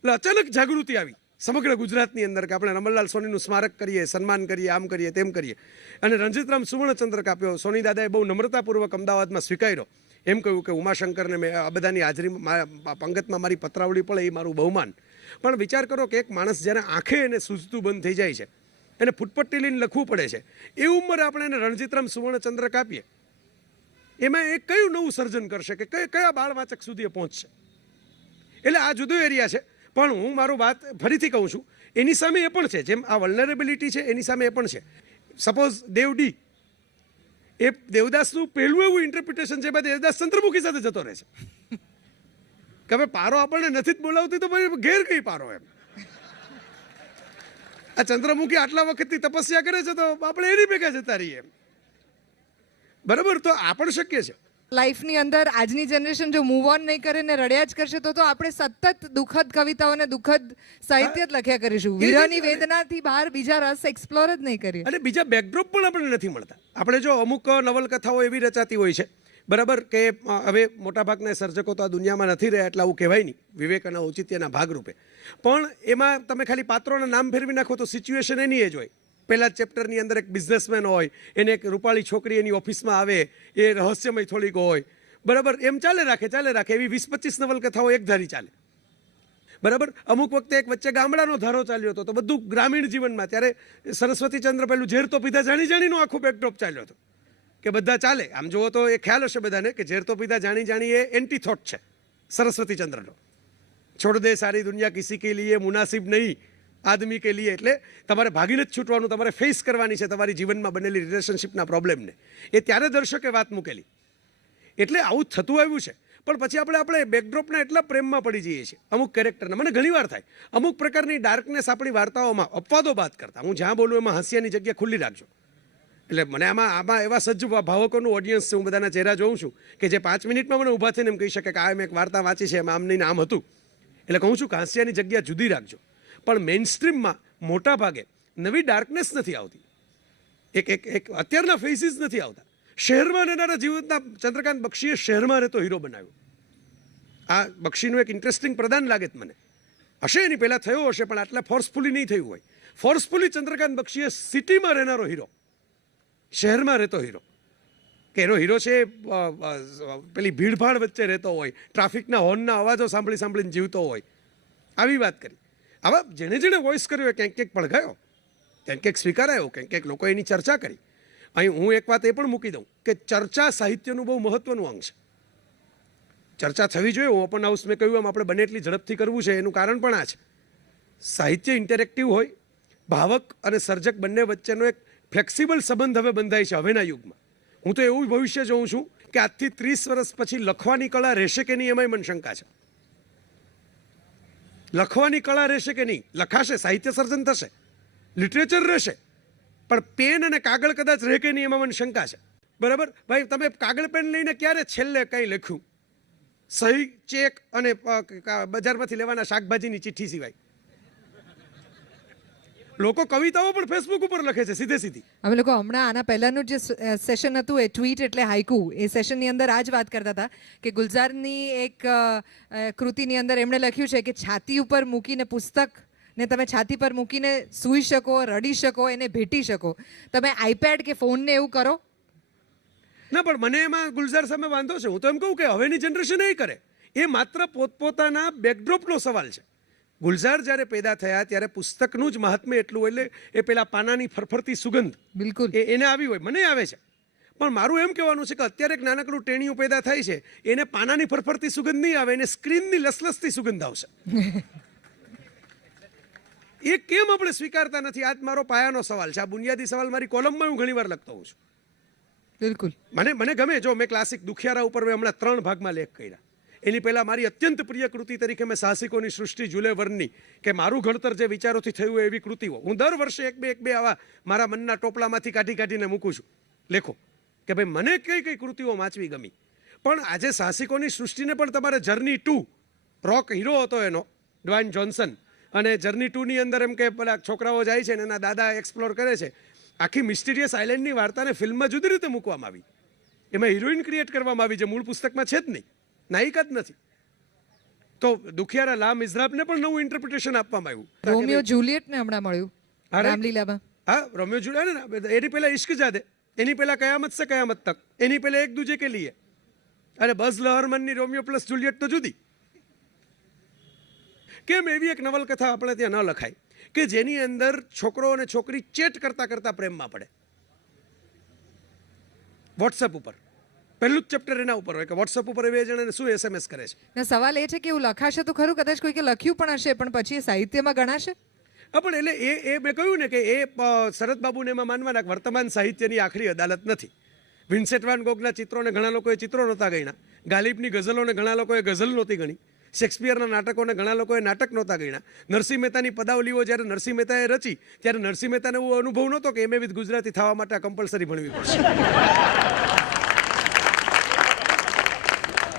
એટલે અચાનક જાગૃતિ આવી સમગ્ર ગુજરાતની અંદર કે આપણે રમણલાલ સોનીનું સ્મારક કરીએ, સન્માન કરીએ, આમ કરીએ, તેમ કરીએ. અને રણજીતરામ સુવર્ણચંદ્રક આપ્યો. સોની દાદાએ બહુ નમ્રતાપૂર્વક અમદાવાદમાં સ્વીકાર્યો. એમ કહ્યું કે ઉમાશંકરને મેં આ બધાની હાજરીમાં પંગતમાં મારી પત્રાવળી પડે એ મારું બહુમાન. પણ વિચાર કરો કે એક માણસ જ્યારે આંખે એને સૂઝતું બંધ થઈ જાય છે, એને ફૂટપટ્ટી લઈને લખવું પડે છે, એ ઉંમરે આપણે એને રણજીતરામ સુવર્ણચંદ્રક આપીએ, એમાં એ કયું નવું સર્જન કરશે કે કયા બાળવાચક સુધી એ પહોંચશે? એટલે આ જુદો એરિયા છે. પણ હું મારું વાત ફરીથી કહું છું, એની સામે એ પણ છે, જેમ આ વલ્નરેબિલિટી છે એની સામે એ પણ છે. સપોઝ દેવડી, એ દેવદાસનું પહેલું એવું ઇન્ટરપ્રિટેશન છે, દેવદાસ ચંદ્રમુખી સાથે જતો રહે છે કે હવે પારો આપણને નથી જ બોલાવતી તો ભાઈ ઘેર કઈ પારો એમ. આ ચંદ્રમુખી આટલા વખતથી તપસ્યા કરે છે તો આપણે એની ભેગા જતા રહીએ એમ. બરાબર, તો આ પણ શક્ય છે. લાઈફની અંદર આજની જનરેશન જો મૂવ ઓન નહીં કરે ને રડ્યા જ કરશે તો આપણે સતત દુઃખદ કવિતાઓને દુઃખદ સાહિત્ય જ લખ્યા કરીશું. વિરહની વેદનાથી બહાર બીજા રસ એક્સપ્લોર જ નહીં કરીએ. અને બીજા બેકડ્રોપ પણ આપણને નથી મળતા. આપણે જો અમુક નવલકથાઓ એવી રચાતી હોય છે, બરાબર, કે હવે મોટાભાગના સર્જકો તો આ દુનિયામાં નથી રહ્યા એટલે આવું કહેવાય નહીં, વિવેક અને ઔચિત્યના ભાગરૂપે. પણ એમાં તમે ખાલી પાત્રોના નામ ફેરવી નાખો તો સિચ્યુએશન એની એ જ હોય. પહેલા જ ચેપ્ટરની અંદર એક બિઝનેસમેન હોય, એને એક રૂપાળી છોકરી એની ઓફિસમાં આવે, એ રહસ્યમય થોડીક હોય, બરાબર, એમ ચાલે રાખે. એવી 20-25 નવલકથાઓ એક ધારી ચાલે, બરાબર. અમુક વખતે એક વચ્ચે ગામડાનો ધારો ચાલ્યો હતો, તો બધું ગ્રામીણ જીવનમાં. ત્યારે સરસ્વતીચંદ્ર પેલું ઝેર તો પીધા જાણી જાણીનો આખો બેકડ્રોપ ચાલ્યો હતો કે બધા ચાલે. આમ જુઓ તો એ ખ્યાલ હશે બધાને કે ઝેર તો પીધા જાણી જાણી એ એન્ટીથોટ છે સરસ્વતીચંદ્રનો. છોડ દે સારી દુનિયા કિસી કે લીએ મુનાસિબ નહીં આદમી કે લીએ. એટલે તમારે ભાગીને જ છૂટવાનું, તમારે ફેસ કરવાની છે તમારી જીવનમાં બનેલી રિલેશનશિપના પ્રોબ્લેમને. એ ત્યારે દર્શકે વાત મૂકેલી. એટલે આવું થતું આવ્યું છે. પણ પછી આપણે બેકડ્રોપના એટલા પ્રેમમાં પડી જઈએ છીએ અમુક કેરેક્ટરના. મને ઘણીવાર થાય અમુક પ્રકારની ડાર્કનેસ આપણી વાર્તાઓમાં અપવાદો બાદ કરતા, હું જ્યાં બોલું એમાં હાસ્યાની જગ્યા ખુલ્લી રાખજો. એટલે મને આમાં એવા સજ્જ ભાવકોનું ઓડિયન્સ છે, હું બધાના ચહેરા જોઉં છું કે જે 5 મિનિટમાં મને ઊભા થઈને એમ કહી શકે કે આ મેં એક વાર્તા વાંચી છે, એમાં આમ નહીં આમ હતું. એટલે કહું છું કે હાસ્યાની જગ્યા જુદી રાખજો. પણ મેઇન સ્ટ્રીમમાં મોટા ભાગે નવી ડાર્કનેસ નથી આવતી, એક અત્યારના ફેસીસ નથી આવતા. શહેરમાં રહેનારા જીવનના ચંદ્રકાંત બક્ષીએ શહેરમાં રહેતો હીરો બનાવ્યો. આ બક્ષીનું એક ઇન્ટરેસ્ટિંગ પ્રદાન લાગે મને. હશે એની પહેલાં થયો હશે પણ આટલા ફોર્સફુલી નહીં થયું હોય. ફોર્સફુલી ચંદ્રકાંત બક્ષીએ સિટીમાં રહેનારો હીરો, શહેરમાં રહેતો હીરો, કે એનો હીરો છે પેલી ભીડભાડ વચ્ચે રહેતો હોય, ટ્રાફિકના હોર્નના અવાજો સાંભળીને જીવતો હોય. આવી વાત કરી. આવા જેણે વોઇસ કર્યો એ ક્યાંક પડઘાયો, ક્યાંક સ્વીકારાયો, ક્યાંક લોકોએ એની ચર્ચા કરી. અહીં હું એક વાત એ પણ મૂકી દઉં કે ચર્ચા સાહિત્યનું બહુ મહત્વનું અંગ છે. ચર્ચા થવી જોઈએ. ઓપન હાઉસ મેં કહ્યું એમ આપણે બને એટલી ઝડપથી કરવું છે. એનું કારણ પણ આ છે, સાહિત્ય ઇન્ટરેક્ટિવ હોય, ભાવક અને સર્જક બંને વચ્ચેનો એક ફ્લેક્સિબલ સંબંધ હવે બંધાય છે હવેના યુગમાં. હું તો એવું ભવિષ્ય જોઉં છું કે આજથી 30 વર્ષ પછી લખવાની કળા રહેશે કે નહીં એમાંય મને શંકા છે. લખવાની કળા રહેશે કે નહીં, લખાશે, સાહિત્ય સર્જન થશે, લિટરેચર રહેશે, પણ પેન અને કાગળ કદાચ રહે કે નહીં એમાં મને શંકા છે. બરાબર ભાઈ, તમે કાગળ પેન લઈને ક્યારે છેલ્લે કંઈ લખ્યું? સહી, ચેક અને બજારમાંથી લેવાના શાકભાજીની ચિઠ્ઠી સિવાય. લોકો કવિતાઓ પણ ફેસબુક ઉપર લખે છે સીધી. અમે લોકો હમણાં આના પહેલાનું જે સેશન હતું એ ટ્વીટ એટલે હાઇકુ, એ સેશનની અંદર આ જ વાત કરતા હતા કે ગુલઝારની એક કૃતિની અંદર એમણે લખ્યું છે કે છાતી ઉપર મૂકીને પુસ્તક ને તમે છાતી પર મૂકીને સૂઈ શકો, રડી શકો, એને ભેટી શકો. તમે આઈપેડ કે ફોનને એવું કરો ના. પણ મને એમાં ગુલઝાર સામે વાંધો છે. હું તો એમ કહું કે હવેની જનરેશન એ કરે. એ માત્ર પોતપોતાના બેકડ્રોપનો સવાલ છે. ગુલઝાર જ્યારે પેદા થયા ત્યારે પુસ્તકનું જ મહાત્મ્ય એટલું, એટલે એ પેલા પાનાની ફરફરતી સુગંધ બિલકુલ એને આવી હોય, મને આવે છે. પણ મારું એમ કહેવાનું છે કે અત્યારે એક નાનકડું ટેણીયું પેદા થાય છે, એને પાનાની ફરફરતી સુગંધ નહીં આવે, એને સ્ક્રીનની લસલસતી સુગંધ આવશે. એ કેમ આપણે સ્વીકારતા નથી? આજ મારો પાયાનો સવાલ છે. આ બુનિયાદી સવાલ મારી કોલમમાં હું ઘણીવાર લખતો હોઉં છું. બિલકુલ મને ગમે. જો મેં ક્લાસિક દુખિયારા ઉપર મેં હમણાં 3 ભાગમાં લેખ કર્યા. એની પહેલાં મારી અત્યંત પ્રિય કૃતિ તરીકે મેં સાહસિકોની સૃષ્ટિ જુલે વર્નની, કે મારું ઘડતર જે વિચારોથી થયું એવી કૃતિઓ હું દર વર્ષે એક બે આવા મારા મનના ટોપલામાંથી કાઢીને મૂકું છું લેખો, કે ભાઈ મને કઈ કૃતિઓ વાંચવી ગમી. પણ આજે સાહસિકોની સૃષ્ટિને પણ તમારે જર્ની 2, રોક હીરો હતો એનો ડ્વાઇન જોન્સન, અને જર્ની 2ની અંદર એમ કે પેલા છોકરાઓ જાય છે ને એના દાદા એક્સપ્લોર કરે છે. આખી મિસ્ટીરિયસ આઇલેન્ડની વાર્તાને ફિલ્મમાં જુદી રીતે મૂકવામાં આવી. એમાં હિરોઈન ક્રિએટ કરવામાં આવી જે મૂળ પુસ્તકમાં છે જ નહીં, નાયિકા જ નથી. તો દુખિયારા લા મિઝરાબને પણ નવું ઇન્ટરપ્રિટેશન આપવામાં આવ્યું. રોમિયો જુલિયટ ને હમણાં મળ્યું રામલીલામાં. હા, રોમિયો જુલિયટ ને એની પહેલા ઇશ્ક જાદે, એની પહેલા કયામત સે કયામત તક, એની પહેલા એક દૂજે કે લીએ. અને બઝ લહરમનની રોમિયો પ્લસ જુલિયટ તો જુદી. કેમ એવી એક નવલકથા આપણે ત્યાં ન લખાય કે જેની અંદર છોકરો અને છોકરી ચેટ કરતા પ્રેમમાં પડે? વોટ્સએપ ઉપર પહેલું જ ચેપ્ટર એના ઉપર હોય કે વોટ્સએપ ઉપર બે જણાને શું SMS કરે છે. સવાલ એ છે કે એવું લખાશે તો ખરું, કદાચ કોઈકે લખ્યું પણ હશે, પણ પછી એ સાહિત્યમાં ગણાશે? પણ એટલે એ મેં કહ્યું ને કે એ શરદ બાબુને એમાં માનવાના વર્તમાન સાહિત્યની આખરી અદાલત નથી. વિન્સેન્ટ વાન ગોગના ચિત્રોને ઘણા લોકોએ ચિત્રો નહોતા ગણ્યા, ગાલિબની ગઝલોને ઘણા લોકોએ ગઝલ નહોતી ગણી, શેક્સપિયરના નાટકોને ઘણા લોકોએ નાટક નહોતા ગણ્યા, નરસિંહ મહેતાની પદાવલીઓ જ્યારે નરસિંહ મહેતાએ રચી ત્યારે નરસિંહ મહેતાને એવો અનુભવ નહોતો કે MA વિથ ગુજરાતી થવા માટે કમ્પલસરી ભણવી પડશે.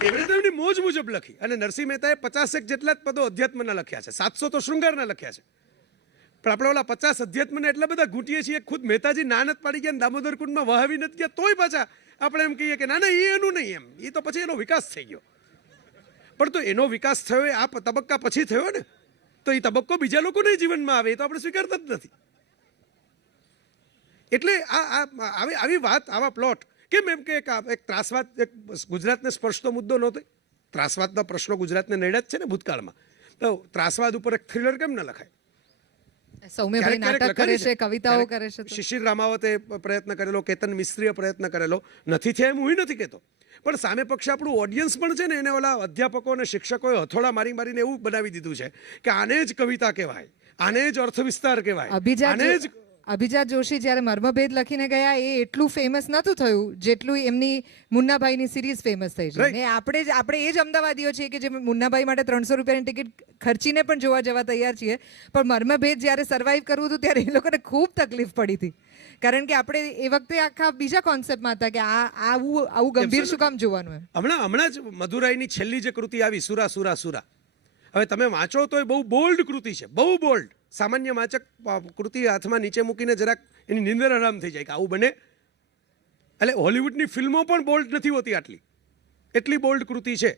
એવી રીતે એમની મોજ મુજબ લખી. અને નરસિંહ મહેતાએ 50 જેટલા જ પદો અધ્યાત્મના લખ્યા છે, 700 તો શૃંગારના લખ્યા છે. પણ આપણે ઓલા 50 અધ્યાત્મને એટલા બધા ઘૂંટીએ છીએ, ખુદ મહેતાજી ના નથી પાડી ગયા, દામોદર કુંડમાં વહાવી નથી ગયા, તોય પાછા આપણે એમ કહીએ કે ના ના એ એનું નહીં, એમ એ તો પછી એનો વિકાસ થઈ ગયો. પણ તો એનો વિકાસ થયો એ આ તબક્કા પછી થયો ને, તો એ તબક્કો બીજા લોકોને જીવનમાં આવે એ તો આપણે સ્વીકારતા જ નથી. એટલે આવી વાત, આવા પ્લોટ કેમ એમ કે એક ત્રાસવાદ, એક ગુજરાતને સ્પર્શતો મુદ્દો નહોતો. ત્રાસવાદના પ્રશ્નો ગુજરાતને નડ્યા જ છે ને ભૂતકાળમાં, તો ત્રાસવાદ ઉપર એક થ્રિલર કેમ ન લખાય? સૌમ્યભાઈ નાટક કરે છે, કવિતાઓ કરે છે. શિશિર રામાવતે પ્રયત્ન કરેલો, કેતન મિસ્ત્રીએ પ્રયત્ન કરેલો, નથી થયા એમ હું નથી કહેતો. પણ સામે પક્ષે આપણું ઓડિયન્સ પણ છે ને, એને ઓલા અધ્યાપકો અને શિક્ષકોએ હથોડા મારીને એવું બનાવી દીધું છે કે આને જ કવિતા કહેવાય, આને જ અર્થ વિસ્તાર કહેવાય, આને જ. અભિજાત જોશી જ્યારે મર્મભેદ લખીને ગયા એ એટલું ફેમસ નહોતું થયું જેટલું એમની મુન્નાભાઈની સિરીઝ ફેમસ થઈ છે. ને આપણે એ જ અમદાવાદીઓ છીએ કે જે મુન્નાભાઈ માટે 300 રૂપિયાની ટિકિટ ખર્ચીને પણ જોવા જવા તૈયાર છીએ. પણ મર્મભેદ જ્યારે સર્વાઈવ કરવું હતું ત્યારે એ લોકોને ખૂબ તકલીફ પડી હતી, કારણ કે આપણે એ વખતે આખા બીજા કોન્સેપ્ટમાં હતા કે આવું ગંભીર શું કામ જોવાનું. હમણાં જ મધુરાઈની છેલ્લી જે કૃતિ આવી, સુરા સુરા સુરા, હવે તમે વાંચો તો એ બહુ બોલ્ડ કૃતિ છે, બહુ બોલ્ડ. સામાન્ય વાચક કૃતિ હાથમાં નીચે મૂકીને જરાક એની નિંદર આરામ થઈ જાય કે આવું બને. એટલે હોલિવૂડની ફિલ્મો પણ બોલ્ડ નથી હોતી આટલી, એટલી બોલ્ડ કૃતિ છે.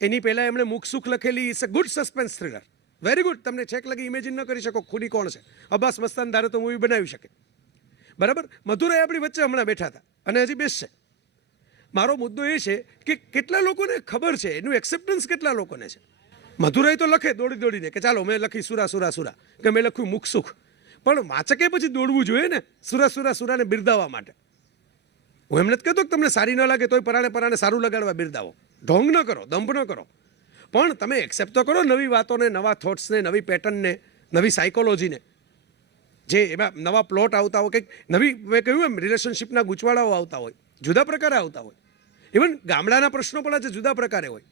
એની પહેલાં એમણે મુખસુખ લખેલી it's a good suspense thriller, very good. તમને છેક લગી ઇમેજિન ન કરી શકો ખૂની કોણ છે. અબ્બાસ મસ્તાન ધારે તો મૂવી બનાવી શકે, બરાબર. મધુરાઈ આપણી વચ્ચે હમણાં બેઠા હતા અને હજી બેસશે. મારો મુદ્દો એ છે કે કેટલા લોકોને ખબર છે, એનું એક્સેપ્ટન્સ કેટલા લોકોને છે. મધુરાઈ તો લખે દોડીને કે ચાલો મેં લખી સુરા સુરા સુરા, કે મેં લખ્યું મુખસુખ, પણ વાચકે પછી દોડવું જોઈએ ને સુરા સુરા સુરાને બિરદાવવા માટે. હું એમ નથી કહેતો કે તમને સારી ન લાગે તોય પરાણે સારું લગાડવા બિરદાવો, ઢોંગ ન કરો, દંભ ન કરો, પણ તમે એક્સેપ્ટ તો કરો નવી વાતોને, નવા થોટ્સને, નવી પેટર્નને, નવી સાયકોલોજીને. જે એમાં નવા પ્લોટ આવતા હોય, કંઈક નવી, મેં કહ્યું એમ રિલેશનશિપના ગૂંચવાડાઓ આવતા હોય, જુદા પ્રકારે આવતા હોય. ઇવન ગામડાના પ્રશ્નો પણ આજે જુદા પ્રકારે હોય.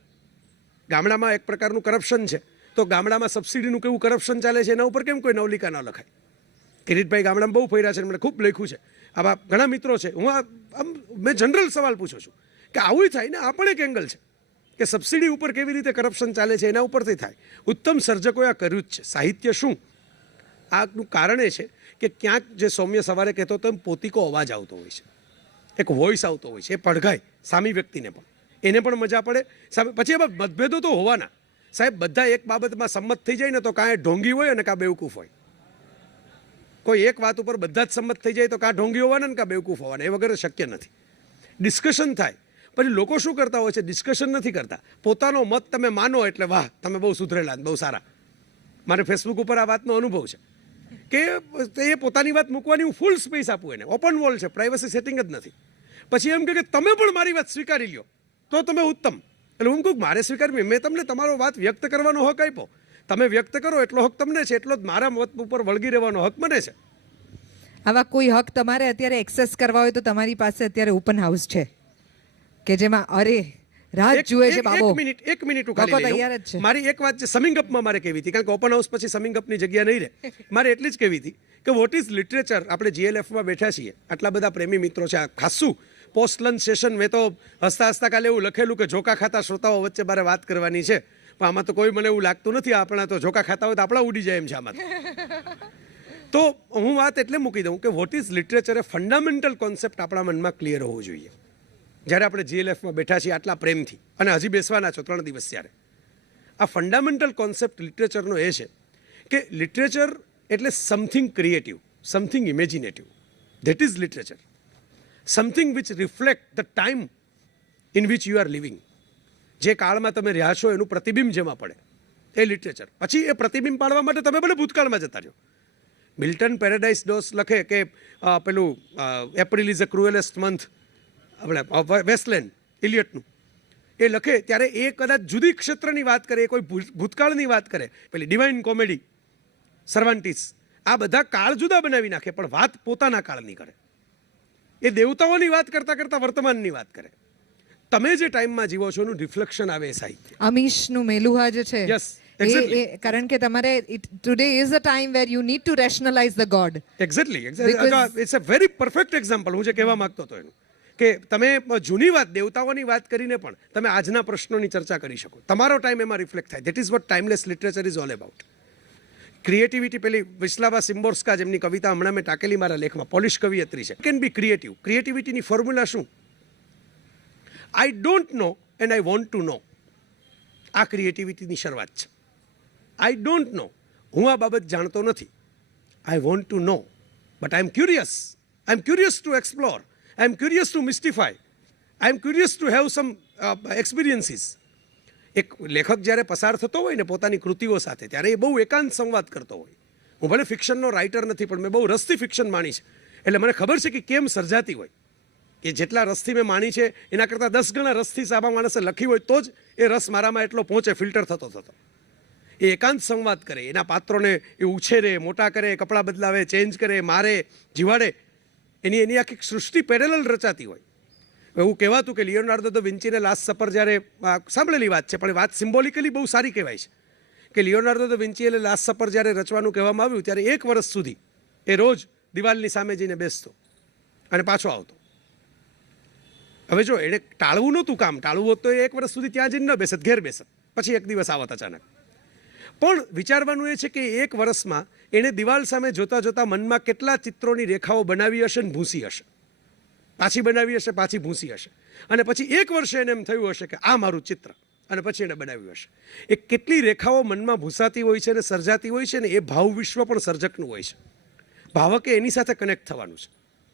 ગામડામાં એક પ્રકારનું કરપ્શન છે, તો ગામડામાં સબસિડીનું કેવું કરપ્શન ચાલે છે એના ઉપર કેમ કોઈ નવલિકા ન લખાય? કિરીટભાઈ ગામડામાં બહુ ફર્યા છે, એમણે ખૂબ લખ્યું છે. આવા ઘણા મિત્રો છે. મેં જનરલ સવાલ પૂછું છું કે આવું થાય ને, આ પણ એક એંગલ છે કે સબસિડી ઉપર કેવી રીતે કરપ્શન ચાલે છે, એના ઉપરથી થાય. ઉત્તમ સર્જકોએ આ કર્યું જ છે. સાહિત્ય શું? આનું કારણ એ છે કે ક્યાંક જે સૌમ્ય સવારે કહેતો તો એમ પોતીકો અવાજ આવતો હોય છે, એક વોઇસ આવતો હોય છે, એ પડઘાય સામી વ્યક્તિને પણ, એને પણ મજા પડે. પછી એમાં મતભેદો તો હોવાના સાહેબ, બધા એક બાબતમાં સંમત થઈ જાય ને તો કાં એ ઢોંગી હોય અને કાં બેવકૂફ હોય. કોઈ એક વાત ઉપર બધા જ સંમત થઈ જાય તો કાં ઢોંગી હોવાના ને કાં બેવકૂફ હોવાના, એ વગર શક્ય નથી. ડિસ્કશન થાય. પછી લોકો શું કરતા હોય છે, ડિસ્કશન નથી કરતા, પોતાનો મત તમે માનો એટલે વાહ તમે બહુ સુધરેલા, બહુ સારા. મારે ફેસબુક ઉપર આ વાતનો અનુભવ છે કે એ પોતાની વાત મૂકવાની હું ફૂલ સ્પેસ આપું એને, ઓપન વોલ છે, પ્રાઇવસી સેટિંગ જ નથી. પછી એમ કે તમે પણ મારી વાત સ્વીકારી લ્યો તો તમે ઉત્તમ. એટલે હું કહું મારે સ્વીકારવી, મેં તમને તમારો વાત વ્યક્ત કરવાનો હક આપ્યો, તમે વ્યક્ત કરો એટલો હક તમને છે, એટલો જ મારા મત ઉપર વળગી રહેવાનો હક મને છે. આવા કોઈ હક તમારે અત્યારે એક્સેસ કરવા હોય તો તમારી પાસે અત્યારે ઓપન હાઉસ છે કે જેમાં અરે રાત જુએ છે બાબો. એક મિનિટ તૈયાર જ છે. મારી એક વાત છે સમિંગ અપમાં મારે કહેવી હતી, કારણ કે ઓપન હાઉસ પછી સમિંગ અપની જગ્યા નહીં રહે. મારે એટલી જ કહેવી હતી કે વોટ ઇઝ લિટરેચર. આપણે જીએલએફમાં બેઠા છીએ, આટલા બધા પ્રેમી મિત્રો છે, આ ખાસું પોસ્ટ લંચ સેશન. મેં તો હસતા હસતા કાલે એવું લખેલું કે જોકા ખાતા શ્રોતાઓ વચ્ચે મારે વાત કરવાની છે, પણ આમાં તો કોઈ મને એવું લાગતું નથી. આપણા તો જોકા ખાતા હોય તો આપણા ઉડી જાય એમ છે આમાં. તો હું વાત એટલે મૂકી દઉં કે what is literature A fundamental concept આપણા મનમાં ક્લિયર હોવો જોઈએ. જ્યારે આપણે જીએલએફમાં બેઠા છીએ આટલા પ્રેમથી, અને હજી બેસવાના છો 3 દિવસ, ત્યારે આ ફંડામેન્ટલ કોન્સેપ્ટ લિટરેચરનો એ છે કે લિટરેચર એટલે something creative, something imaginative. That is literature. Something which reflect the time in which you are living. જે કાળમાં તમે રહ્યા છો એનું પ્રતિબિંબ જેમાં પડે એ લિટરેચર. પછી એ પ્રતિબિંબ પાડવા માટે તમે ભલે ભૂતકાળમાં જતા રહ્યો. મિલ્ટન પેરેડાઇઝ ડોસ લખે કે પેલું એપ્રિલ ઇઝ અ ક્રુએલેસ્ટ મંથ, આપણે વેસ્ટલેન્ડ ઇલિયટનું એ લખે ત્યારે એ કદાચ જુદી ક્ષેત્રની વાત કરે, કોઈ ભૂતકાળની વાત કરે, પેલી ડિવાઇન કોમેડી, સર્વાન્ટીસ, આ બધા કાળ જુદા બનાવી નાખે, પણ વાત પોતાના કાળની કરે. એ દેવતાઓની વાત કરતા કરતા વર્તમાનની વાત કરે. તમે જે ટાઈમમાં જીવો છો એનું રિફ્લેક્શન આવે સાહિત્ય. અમીશનું મેલુહા જે છે, કારણ કે તમારે today is a time where you need to rationalise the god. Exactly, it's a very perfect example હું જે કહેવા માંગતો હતો એનું, કે તમે જૂની વાત, દેવતાઓની વાત કરીને પણ તમે આજના પ્રશ્નોની ચર્ચા કરી શકો. તમારો ટાઈમ એમાં રિફ્લેક્ટ થાય. That is what timeless literature is all about. Creativity, પેલી વિસ્લાવા સિમ્બોર્સ્કા જેમની કવિતા હમણાં મેં ટાકેલી મારા લેખમાં, પોલિશ કવિયત્રી છે. Can be creative. ક્રિએટિવિટીની ફોર્મ્યુલા શું? I don't know and I want to know. આ ક્રિએટિવિટીની શરૂઆત છે. આઈ ડોન્ટ નો, હું આ બાબત જાણતો નથી. I want to know, but I am curious. I am curious to explore. I am curious to mystify. I am curious to have some experiences. એક લેખક જ્યારે પસાર થતો હોય ને પોતાની કૃતિઓ સાથે, ત્યારે એ બહુ એકાંત સંવાદ કરતો હોય. હું ભલે ફિક્શનનો રાઇટર નથી, પણ મેં બહુ રસથી ફિક્શન માણી છે. એટલે મને ખબર છે કે કેમ સર્જાતી હોય. કે જેટલા રસથી મેં માણી છે એના કરતાં 10 ગણા રસથી સાબા માણસે લખી હોય તો જ એ રસ મારામાં એટલો પહોંચે, ફિલ્ટર થતો. એ એકાંત સંવાદ કરે, એના પાત્રોને એ ઉછેરે, મોટા કરે, કપડાં બદલાવે, ચેન્જ કરે, મારે, જીવાડે. એની આખી સૃષ્ટિ પેરેલલ રચાતી હોય. એવું કહેવાતું કે લિયોનાર્ડો દ વિન્ચીને લાસ્ટ સપર જ્યારે, સાંભળેલી વાત છે પણ વાત સિમ્બોલિકલી બહુ સારી કહેવાય છે, કે લિયોનાર્ડો દ વિન્ચીએ લાસ્ટ સપર જ્યારે રચવાનું કહેવામાં આવ્યું ત્યારે 1 વર્ષ સુધી એ રોજ દિવાલની સામે જઈને બેસતો અને પાછો આવતો. હવે જો એણે ટાળવું નહોતું કામ, ટાળવું હોત તો 1 વર્ષ સુધી ત્યાં જઈને ન બેસત, ઘેર બેસત, પછી એક દિવસ આવત અચાનક. પણ વિચારવાનું એ છે કે 1 વર્ષમાં એણે દિવાલ સામે જોતા જોતા મનમાં કેટલા ચિત્રોની રેખાઓ બનાવી હશે ને ભૂંસી હશે, પાછી બનાવી હશે, પાછી ભૂંસી હશે, અને પછી 1 વર્ષે એને એમ થયું હશે કે આ મારું ચિત્ર, અને પછી એણે બનાવ્યું હશે. એ કેટલી રેખાઓ મનમાં ભૂંસાતી હોય છે અને સર્જાતી હોય છે ને, એ ભાવ વિશ્વ પણ સર્જકનું હોય છે. ભાવકે એની સાથે કનેક્ટ થવાનું છે,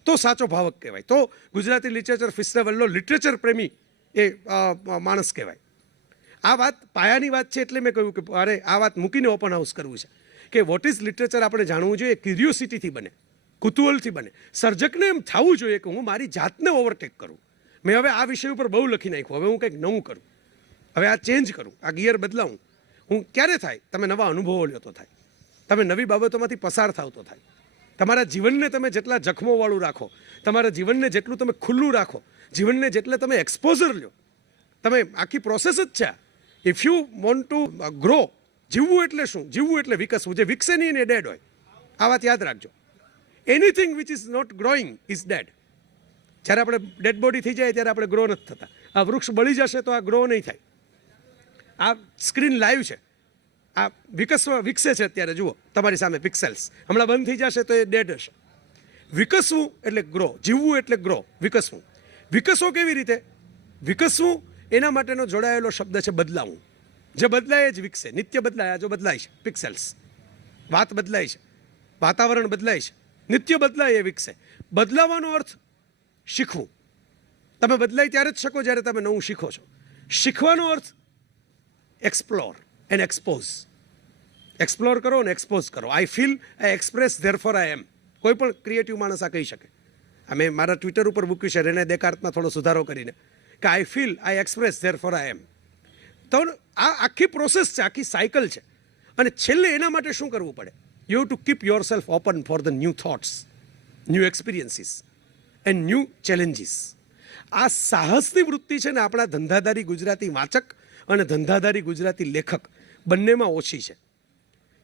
તો સાચો ભાવક કહેવાય, તો ગુજરાતી લિટરેચર ફેસ્ટિવલનો લિટરેચર પ્રેમી એ માણસ કહેવાય. આ વાત પાયાની વાત છે, એટલે મેં કહ્યું કે અરે આ વાત મૂકીને ઓપન હાઉસ કરવું છે કે વોટ ઇઝ લિટરેચર આપણે જાણવું જોઈએ. ક્યુરિયોસિટીથી બને, કુતૂહલથી બને. સર્જકને એમ થવું જોઈએ કે હું મારી જાતને ઓવરટેક કરું. મેં હવે આ વિષય ઉપર બહુ લખી નાખ્યું, હવે હું કંઈક નવું કરું, હવે આ ચેન્જ કરું, આ ગિયર બદલાવું. હું ક્યારે થાય? તમે નવા અનુભવો લ્યો તો થાય, તમે નવી બાબતોમાંથી પસાર થાવ તો થાય. તમારા જીવનને તમે જેટલા જખમોવાળું રાખો, તમારા જીવનને જેટલું તમે ખુલ્લું રાખો, જીવનને જેટલે તમે એક્સપોઝર લ્યો, તમે આખી પ્રોસેસ જ છે. If you want to grow, જીવવું એટલે શું? જીવવું એટલે વિકસવું. જે વિકસે નહીં એને ડેડ હોય. આ વાત યાદ રાખજો. Anything which is not growing is dead. જ્યારે આપણે ડેડ બોડી થઈ જાય ત્યારે આપણે ગ્રો નથી થતા. આ વૃક્ષ બળી જશે તો આ ગ્રો નહીં થાય. આ સ્ક્રીન લાઈવ છે, આ વિકસે છે અત્યારે, જુઓ તમારી સામે પિક્સેલ્સ. હમણાં બંધ થઈ જશે તો એ ડેડ હશે. વિકસવું એટલે ગ્રો, જીવવું એટલે ગ્રો, વિકસવું. વિકસવો કેવી રીતે? વિકસવું એના માટેનો જોડાયેલો શબ્દ છે બદલાવું. જે બદલાય જ વિકસે. નિત્ય બદલાય, જો બદલાય છે પિક્સેલ્સ, વાત બદલાય છે, વાતાવરણ બદલાય છે, નિત્ય બદલાય એ વિકસે. બદલાવાનો અર્થ શીખવું. તમે બદલાય ત્યારે જ શકો જ્યારે તમે નવું શીખો છો. શીખવાનો અર્થ એક્સપ્લોર એન્ડ એક્સપોઝ. એક્સપ્લોર કરો અને એક્સપોઝ કરો. I feel, I express, therefore I am. કોઈ પણ ક્રિએટિવ માણસ આ કહી શકે. આ મેં મારા ટ્વિટર ઉપર મૂક્યું છે, રેને દેકાર્તમાં થોડો સુધારો કરીને, કે I feel, I express, therefore I am. તો આ આખી પ્રોસેસ છે, આખી સાયકલ છે. અને છેલ્લે એના માટે શું કરવું પડે? You have to keep your self open for the new thoughts, new experiences and new challenges. આ સાહસની વૃત્તિ છે ને આપણા ધંધાદારી ગુજરાતી વાચક અને ધંધાદારી ગુજરાતી લેખક બંનેમાં ઓછી છે.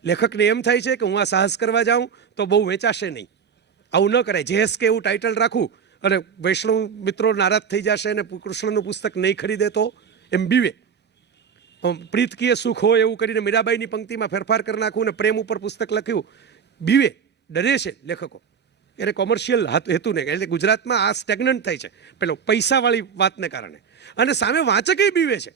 લેખકને એમ થાય છે કે હું આ સાહસ કરવા જાઉં તો બહુ વેચાશે નહીં. આવું ન કરાય. જેએસ કે એવું ટાઇટલ રાખું અને વૈષ્ણવ મિત્રો નારાજ થઈ જશે અને કૃષ્ણનું પુસ્તક નહીં ખરીદે તો, એમ બીવે. પ્રીત કીએ સુખ હોય એવું કરીને મીરાબાઈની પંક્તિમાં ફેરફાર કરી નાખવું અને પ્રેમ ઉપર પુસ્તક લખ્યું, બીવે, ડરે છે લેખકો. એને કોમર્શિયલ હેતુ નહીં. એટલે ગુજરાતમાં આ સ્ટેગ્નન્ટ થાય છે પેલો પૈસાવાળી વાતને કારણે. અને સામે વાચકે બીવે છે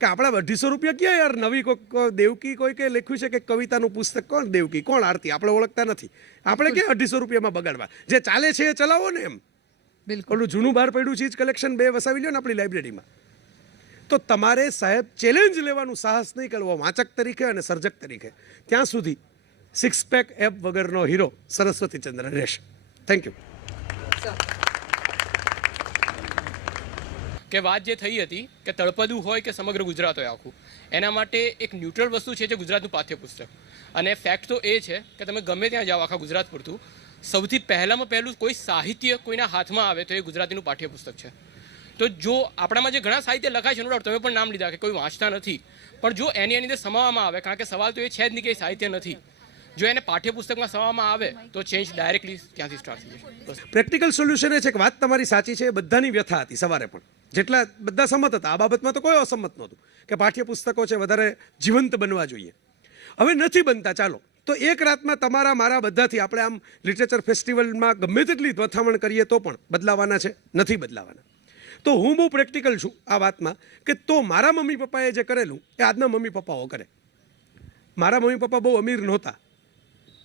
કે આપણા 250 રૂપિયા ક્યાં યાર, નવી કોઈ દેવકી કોઈ કે લખ્યું છે કે કવિતાનું પુસ્તક, કોણ દેવકી, કોણ આરતી, આપણે ઓળખતા નથી, આપણે ક્યાં 250 રૂપિયામાં બગાડવા? જે ચાલે છે એ ચલાવો ને એમ. બિલકુલ. ઓલું જૂનું બહાર પડ્યું ચીજ કલેક્શન 2 વસાવી લ્યો ને આપણી લાઇબ્રેરીમાં. તો તમારે સાહેબ ચેલેન્જ લેવાનું સાહસ નહીં કરવો, વાચક તરીકે અને સર્જક તરીકે. ત્યાં સુધી 6 પેક એપ વગરનો હીરો સરસ્વતીચંદ્ર રહેશે. Thank you. કે વાત જે થઈ હતી કે તળપદું હોય કે સમગ્ર ગુજરાત હોય આખું, એના માટે એક ન્યુટ્રલ વસ્તુ છે જે ગુજરાતનું પાઠ્યપુસ્તક. અને ફેક્ટ તો એ છે કે તમે ગમે ત્યાં જાઓ આખા ગુજરાત પૂરતું, સૌથી પહેલામાં પહેલું કોઈ સાહિત્ય કોઈના હાથમાં આવે તો એ ગુજરાતીનું પાઠ્યપુસ્તક છે. તો જો આપણામાં જે ઘણા સાહિત્ય લખાય છે, નો ડાઉટ તમે પણ નામ લીધા કે કોઈ વાંચતા નથી, પણ જો એની અંદર સમાવવામાં આવે, કારણ કે સવાલ તો એ છે જ નહીં કે સાહિત્ય નથી, જો એને પાઠ્યપુસ્તકમાં સમાવવામાં આવે તો ચેન્જ ડાયરેક્ટલી ત્યાંથી સ્ટાર્ટ થઈ જશે. બસ. પ્રેક્ટિકલ સોલ્યુશન એ છે કે વાત તમારી સાચી છે, એ બધાની વ્યથા હતી સવારે પણ, જેટલા બધા સંમત હતા આ બાબતમાં તો કોઈ અસંમત નહોતું કે પાઠ્યપુસ્તકો છે વધારે જીવંત બનવા જોઈએ. હવે નથી બનતા, ચાલો તો એક રાતમાં તમારા મારા બધાથી આપણે આમ લિટરેચર ફેસ્ટિવલમાં ગમે તેટલી મથામણ કરીએ તો પણ બદલાવાના છે, નથી બદલાવાના. તો હું બહુ પ્રેક્ટિકલ છું આ વાતમાં કે તો મારા મમ્મી પપ્પાએ જે કરેલું એ આજના મમ્મી પપ્પાઓ કરે. મારા મમ્મી પપ્પા બહુ અમીર નહોતા,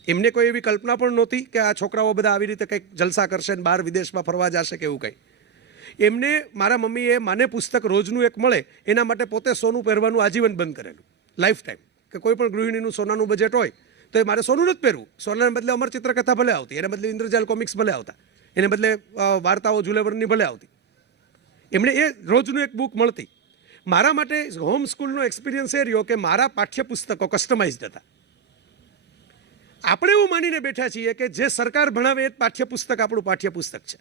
એમને કોઈ એવી કલ્પના પણ નહોતી કે આ છોકરાઓ બધા આવી રીતે કંઈક જલસા કરશે ને બહાર વિદેશમાં ફરવા જશે કે એવું કંઈ. એમને મારા મમ્મીએ માને પુસ્તક રોજનું એક મળે એના માટે પોતે સોનું પહેરવાનું આજીવન બંધ કરેલું, લાઈફ ટાઈમ. કે કોઈ પણ ગૃહિણીનું સોનાનું બજેટ હોય તો એ મારે સોનું નથી પહેરવું, સોનાને બદલે અમર ચિત્રકથા ભલે આવતી, એને બદલે ઇન્દ્રજાલ કોમિક્સ ભલે આવતા, એને બદલે વાર્તાઓ જુલેવરની ભલે આવતી. એમણે એ રોજનું એક બુક મળતી. મારા માટે હોમ સ્કૂલનો એક્સપિરિયન્સ એ રહ્યો કે મારા પાઠ્યપુસ્તકો કસ્ટમાઇઝડ હતા. આપણે એવું માનીને બેઠા છીએ કે જે સરકાર ભણાવે એ જ પાઠ્યપુસ્તક આપણું પાઠ્યપુસ્તક છે.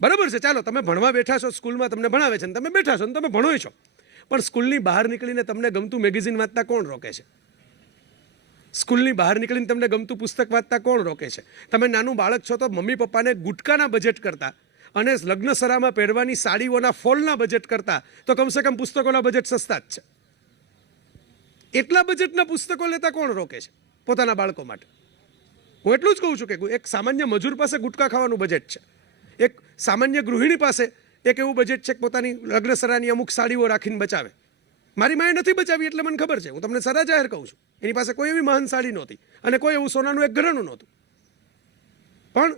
બરાબર છે, ચાલો તમે ભણવા બેઠા છો, સ્કૂલમાં તમને ભણાવે છે ને તમે બેઠા છો ને તમે ભણો છો, પણ સ્કૂલની બહાર નીકળીને તમને ગમતું મેગેઝિન વાંચતા કોણ રોકે છે? સ્કૂલની બહાર નીકળીને તમને ગમતું પુસ્તક વાંચતા કોણ રોકે છે? તમે નાનું બાળક છો તો મમ્મી પપ્પાને ગુટકાના બજેટ કરતા અને લગ્નસરામાં પહેરવાની સાડીઓના ફોલના બજેટ કરતા તો કમસે કમ પુસ્તકોના બજેટ સસ્તા જ છે. એટલા બજેટના પુસ્તકો લેતા કોણ રોકે છે પોતાના બાળકો માટે? હું એટલું જ કહું છું કે એક સામાન્ય મજૂર પાસે ગુટકા ખાવાનું બજેટ છે, એક સામાન્ય ગૃહિણી પાસે એક એવું બજેટ છે કે પોતાની લગ્નસરાની અમુક સાડીઓ રાખીને બચાવે. મારી માએ નથી બચાવી એટલે મને ખબર છે, હું તમને સરા જાહેર કહું છું. એની પાસે કોઈ એવી મહાન સાડી નહોતી અને કોઈ એવું સોનાનું એક ઘરેણું નહોતું, પણ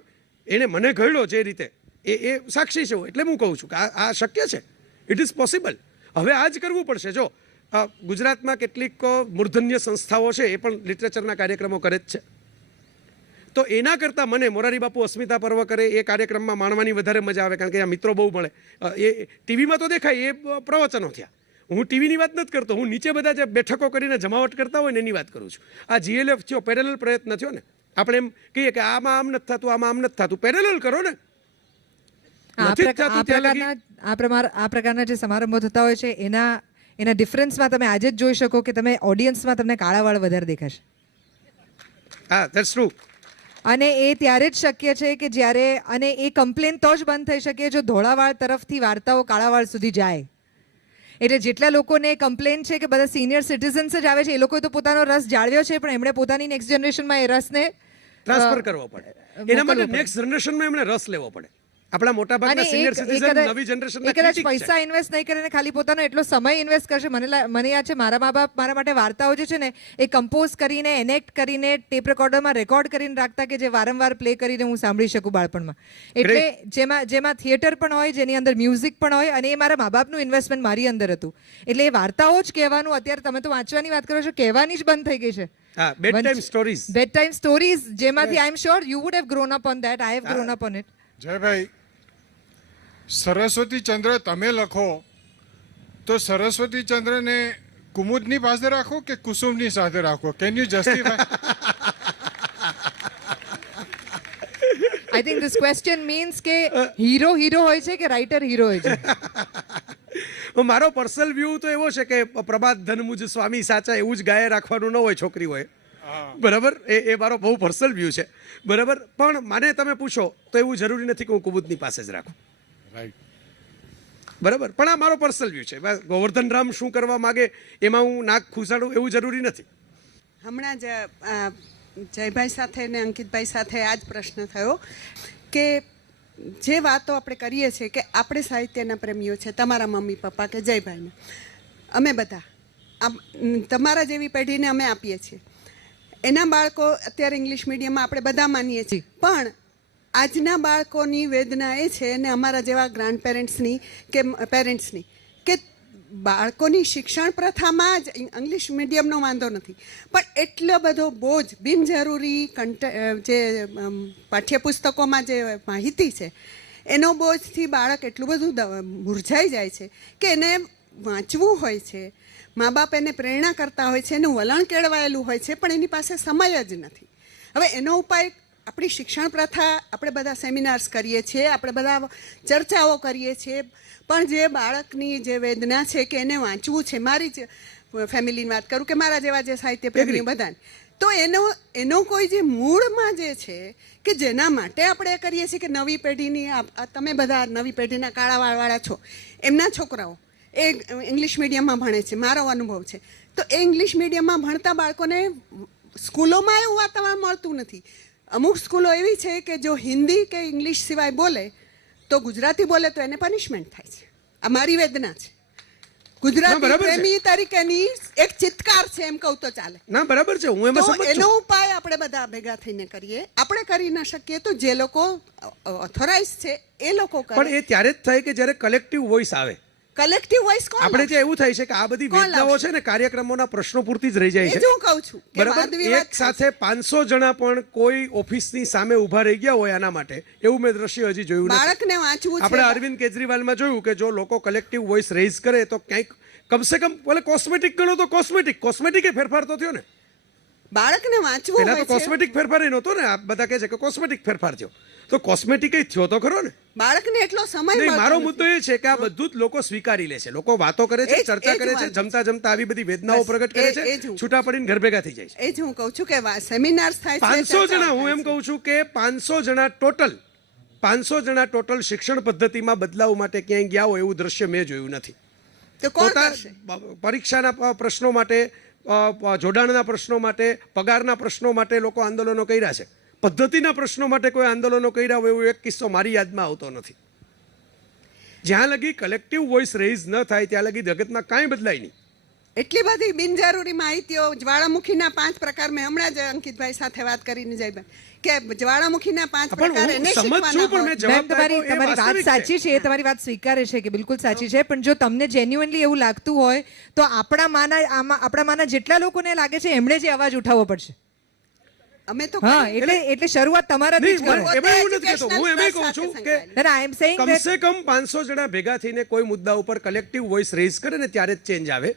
એણે મને ઘડ્યો જે રીતે એ સાક્ષી છે. એટલે હું કહું છું કે આ શક્ય છે, ઇટ ઇઝ પોસિબલ. હવે આ જ કરવું પડશે. જો ગુજરાતમાં કેટલીક મૂર્ધન્ય સંસ્થાઓ છે એ પણ લિટરેચરના કાર્યક્રમો કરે જ છે, તો એના કરતાં મને મોરારી બાપુ અસ્મિતા પર્વ કરે એ કાર્યક્રમમાં માણવાની વધારે મજા આવે, કારણ કે આ મિત્રો બહુ મળે. એ ટીવીમાં તો દેખાય એ પ્રવચનો થયા. હું ટીવીની વાત નથી કરતો, હું નીચે બધા જે બેઠકો કરીને જમાવટ કરતા હોય ને એની વાત કરું છું. આ GLF થયો, પેરેલલ પ્રયત્ન થયો ને. આપણે એમ કહીએ કે આમાં આમ નથી થતું, આમાં આમ નથી થતું, પેરેલલ કરો ને. આ પ્રકારના જે સમારંભો થતા હોય છે એના ડિફરન્સમાં તમે આજે જ જોઈ શકો કે તમે ઓડિયન્સમાં તમને કાળા વાળ વધારે દેખાશે. હા, ધેટ્સ ટ્રુ. અને એ ત્યારે જ શક્ય છે કે જ્યારે, અને એ કમ્પ્લેન તો જ બંધ થઈ શકે જો ધોળાવાળ તરફથી વાર્તાઓ કાળાવાળ સુધી જાય. એટલે જેટલા લોકોને કમ્પ્લેન છે કે બધા સિનિયર સિટીઝન્સ જ આવે છે, એ લોકોએ તો પોતાનો રસ જાળવ્યો છે, પણ એમણે પોતાની નેક્સ્ટ જનરેશનમાં એ રસને ટ્રાન્સફર કરવો પડે. એના માટે નેક્સ્ટ જનરેશનમાં એમણે રસ લેવો પડે. આપણા મોટા ભાગના સિનિયર સિટીઝન નવી જનરેશનના કદાચ પૈસા ઇન્વેસ્ટ નહીં કરે ને ખાલી પોતાનો એટલો સમય ઇન્વેસ્ટ કરશે. મને યાદ છે મારા મા બાપ મારા માટે વાર્તાઓ જે છે ને એ કમ્પોઝ કરીને, એનેક્ટ કરીને, ટેપ રેકોર્ડરમાં રેકોર્ડ કરીને રાખતા કે જે વારંવાર પ્લે કરીને હું સાંભળી શકું બાળપણમાં. એટલે જેમાં થિયેટર પણ હોય, જેની અંદર મ્યુઝિક પણ હોય, અને એ મારા મા બાપનું ઇન્વેસ્ટમેન્ટ મારી અંદર હતું. એટલે એ વાર્તાઓ જ કહેવાનું, અત્યારે તમે તો વાંચવાની વાત કરો છો, કહેવાની જ બંધ થઈ ગઈ છે. બેડ ટાઈમ સ્ટોરીઝ જેમાંથી I am sure you would have grown up on that, I have grown up on it. Jaybhai, Saraswatichandra તમે લખો તો સરસ્વતી ચંદ્રને કુમુદની પાસે રાખો કે કુસુમની સાથે રાખો? Can you justify? I think this question means કે હીરો હોય છે કે રાઇટર હીરો હોય છે? મારો પર્સનલ વ્યૂ તો એવો છે કે પ્રભાત ધન મુજ સ્વામી સાચા એવું જ ગાયે રાખવાનું ન હોય છોકરી હોય. બરાબર, એ મારો બહુ પર્સનલ વ્યૂ છે. બરાબર, પણ મને તમે પૂછો તો એવું જરૂરી નથી કે હું કુમુદની પાસે જ રાખું. બરાબર, પણ આ મારો પર્સનલ વ્યૂ છે. ગોવર્ધન રામ શું કરવા માગે એમાં હું નાક ખુસાડું એવું જરૂરી નથી. હમણાં જ જયભાઈ સાથે ને અંકિતભાઈ સાથે આ જ પ્રશ્ન થયો કે જે વાતો આપણે કરીએ છીએ કે આપણે સાહિત્યના પ્રેમીઓ છે, તમારા મમ્મી પપ્પા કે જયભાઈને, અમે બધા તમારા જેવી પેઢીને અમે આપીએ છીએ. એના બાળકો અત્યારે ઇંગ્લિશ મીડિયમમાં આપણે બધા માનીએ છીએ, પણ આજના બાળકોની વેદના એ છે, અને અમારા જેવા ગ્રાન્ડ પેરેન્ટ્સની કે પેરેન્ટ્સની, કે બાળકોની શિક્ષણ પ્રથામાં જ ઇંગ્લિશ મીડિયમનો વાંધો નથી, પણ એટલો બધો બોજ બિનજરૂરી જે પાઠ્યપુસ્તકોમાં જે માહિતી છે એનો બોજથી બાળક એટલું બધું મુરઝાઈ જાય છે કે એને વાંચવું હોય છે, મા બાપ એને પ્રેરણા કરતા હોય છે, એનું વલણ કેળવાયેલું હોય છે, પણ એની પાસે સમય જ નથી. હવે એનો ઉપાય આપણી શિક્ષણ પ્રથા, આપણે બધા સેમિનાર્સ કરીએ છીએ, આપણે બધા ચર્ચાઓ કરીએ છીએ, પણ જે બાળકની જે વેદના છે કે એને વાંચવું છે, મારી જ ફેમિલીની વાત કરું કે મારા જેવા જે સાહિત્ય પ્રેમીઓ બધાને તો એનો કોઈ જે મૂળમાં જે છે કે જેના માટે આપણે કરીએ છીએ કે નવી પેઢીની તમે બધા નવી પેઢીના કાળા વાળવાળા છો, એમના છોકરાઓ એ ઇંગ્લિશ મીડિયમમાં ભણે છે, મારો અનુભવ છે. તો એ ઇંગ્લિશ મીડિયમમાં ભણતા બાળકોને સ્કૂલોમાં એવું વાતાવરણ મળતું નથી. અમુક સ્કૂલો એવી છે કે જો હિન્દી કે ઇંગ્લિશ સિવાય બોલે તો ગુજરાતી બોલે તો એને પનિશમેન્ટ થાય છે. આ મારી વેદના છે. ગુજરાતી બરાબર છે. પ્રેમી તરીકેની એક ચિત્કાર છે એમ કહું તો ચાલે. ના બરાબર છે, હું એમાં તો સમજ એનો છું. ઉપાય આપણે બધા ભેગા થઈને કરીએ. આપણે કરી ના શકીએ તો જે લોકો ઓથોરાઇઝ છે એ લોકો કરે. પણ એ ત્યારે જ થાય કે જ્યારે કલેક્ટિવ વોઇસ આવે. કલેક્ટિવ વોઇસ કોણ આપણે લાવશે? ત્યાં એવું થાય છે કે આ બધી કોણ વેદનાઓ લાવશે? છે ને કાર્યક્રમોના પ્રશ્નો પૂરતી જ રહી જાય એ છે. જ હું કહું છું કે બરાબર, વાદ વિવાદ એક સાથે 500 જણા પણ કોઈ ઓફિસની સામે ઊભા રહી ગયા હોય આના માટે, એવું મેં દ્રશ્ય હજી જોયું નથી. બાળકને વાંચવું છે. આપણે અરવિંદ કેજરીવાલમાં જોયું કે જો લોકો કલેક્ટિવ વોઇસ રેઝ કરે તો ક્યાંક કમસે કમ ભલે કોસ્મેટિક ગણો તો કોસ્મેટિક ફેરફાર તો થયો ને. બાળકને વાંચવું પહેલા હોય તો છે. કોસ્મેટિક ફેરફાર એ નહોતો ને. આ બધા કહે છે કે કોસ્મેટિક ફેરફાર થયો, તો કોસ્મેટિક થયો તો ખરો ને. બાળકને એટલો સમય નહીં, મળતો મારો નથી. મુદ્દો એ છે કે આ બધું જ લોકો સ્વીકારી લે છે. લોકો વાતો કરે છે, એ જ ચર્ચા કરે છે, વાંધો છે. જમતા જમતા આવી બધી વેદનાઓ બસ, પ્રગટ કરે એ જ છે, હું. છૂટા પડીને ઘર ભેગા થઈ જાય છે. એ જ હું કહું છું કે સેમિનાર્સ થાય છે, 500 ચર્ચાઓ જણા, હું થાય એમ છે. કહું છું કે 500 જણા ટોટલ શિક્ષણ પદ્ધતિમાં બદલાવ માટે ક્યાંય ગયા હોય એવું દ્રશ્ય મેં જોયું નથી. તો કોણ કરશે? પરીક્ષાના પ્રશ્નો માટે, જોડાણના પ્રશ્નો માટે, પગારના પ્રશ્નો માટે લોકો આંદોલનો કર્યા છે. પદ્ધતિના પ્રશ્નો માટે કોઈ આંદોલનો કર્યા હોય એવો એક કિસ્સો મારી યાદમાં આવતો નથી. જ્યાં લગી કલેક્ટિવ વોઇસ રેઇઝ ન થાય ત્યાં લગી જગતમાં કાંઈ બદલાય નહીં. એટલી બધી બિનજરૂરી માહિતીઓ. જ્વાળામુખીના 5 પ્રકાર મેં હમણાં જ અંકિતભાઈ સાથે વાત કરીને જઈ કે જ્વાળામુખીના 5 પણ પ્રકાર હું એને સમજ છું, શીખવાના પણ મેં હોય. જવાબ તમારી આપ્યો એ તમારી વાત વાસ્તવિક સાચી છે, એ તમારી વાત સ્વીકારે છે કે બિલકુલ સાચી છે. પણ જો તમને જેન્યુઅનલી એવું લાગતું હોય તો આપણામાંના જેટલા લોકોને લાગે છે એમણે જે અવાજ ઉઠાવવો પડશે. અમે તો હા, કરીએ. એટલે શરૂઆત તમારાથી જ નહીં, કરો. એમાં એવું નથી કહેતો. હું એમ કહું છું કે આઈ એમ સેઇંગ કમસે કમ 500 જણા ભેગા થઈને કોઈ મુદ્દા ઉપર કલેક્ટિવ વોઇસ રેઝ કરે ને ત્યારે જ ચેન્જ આવે.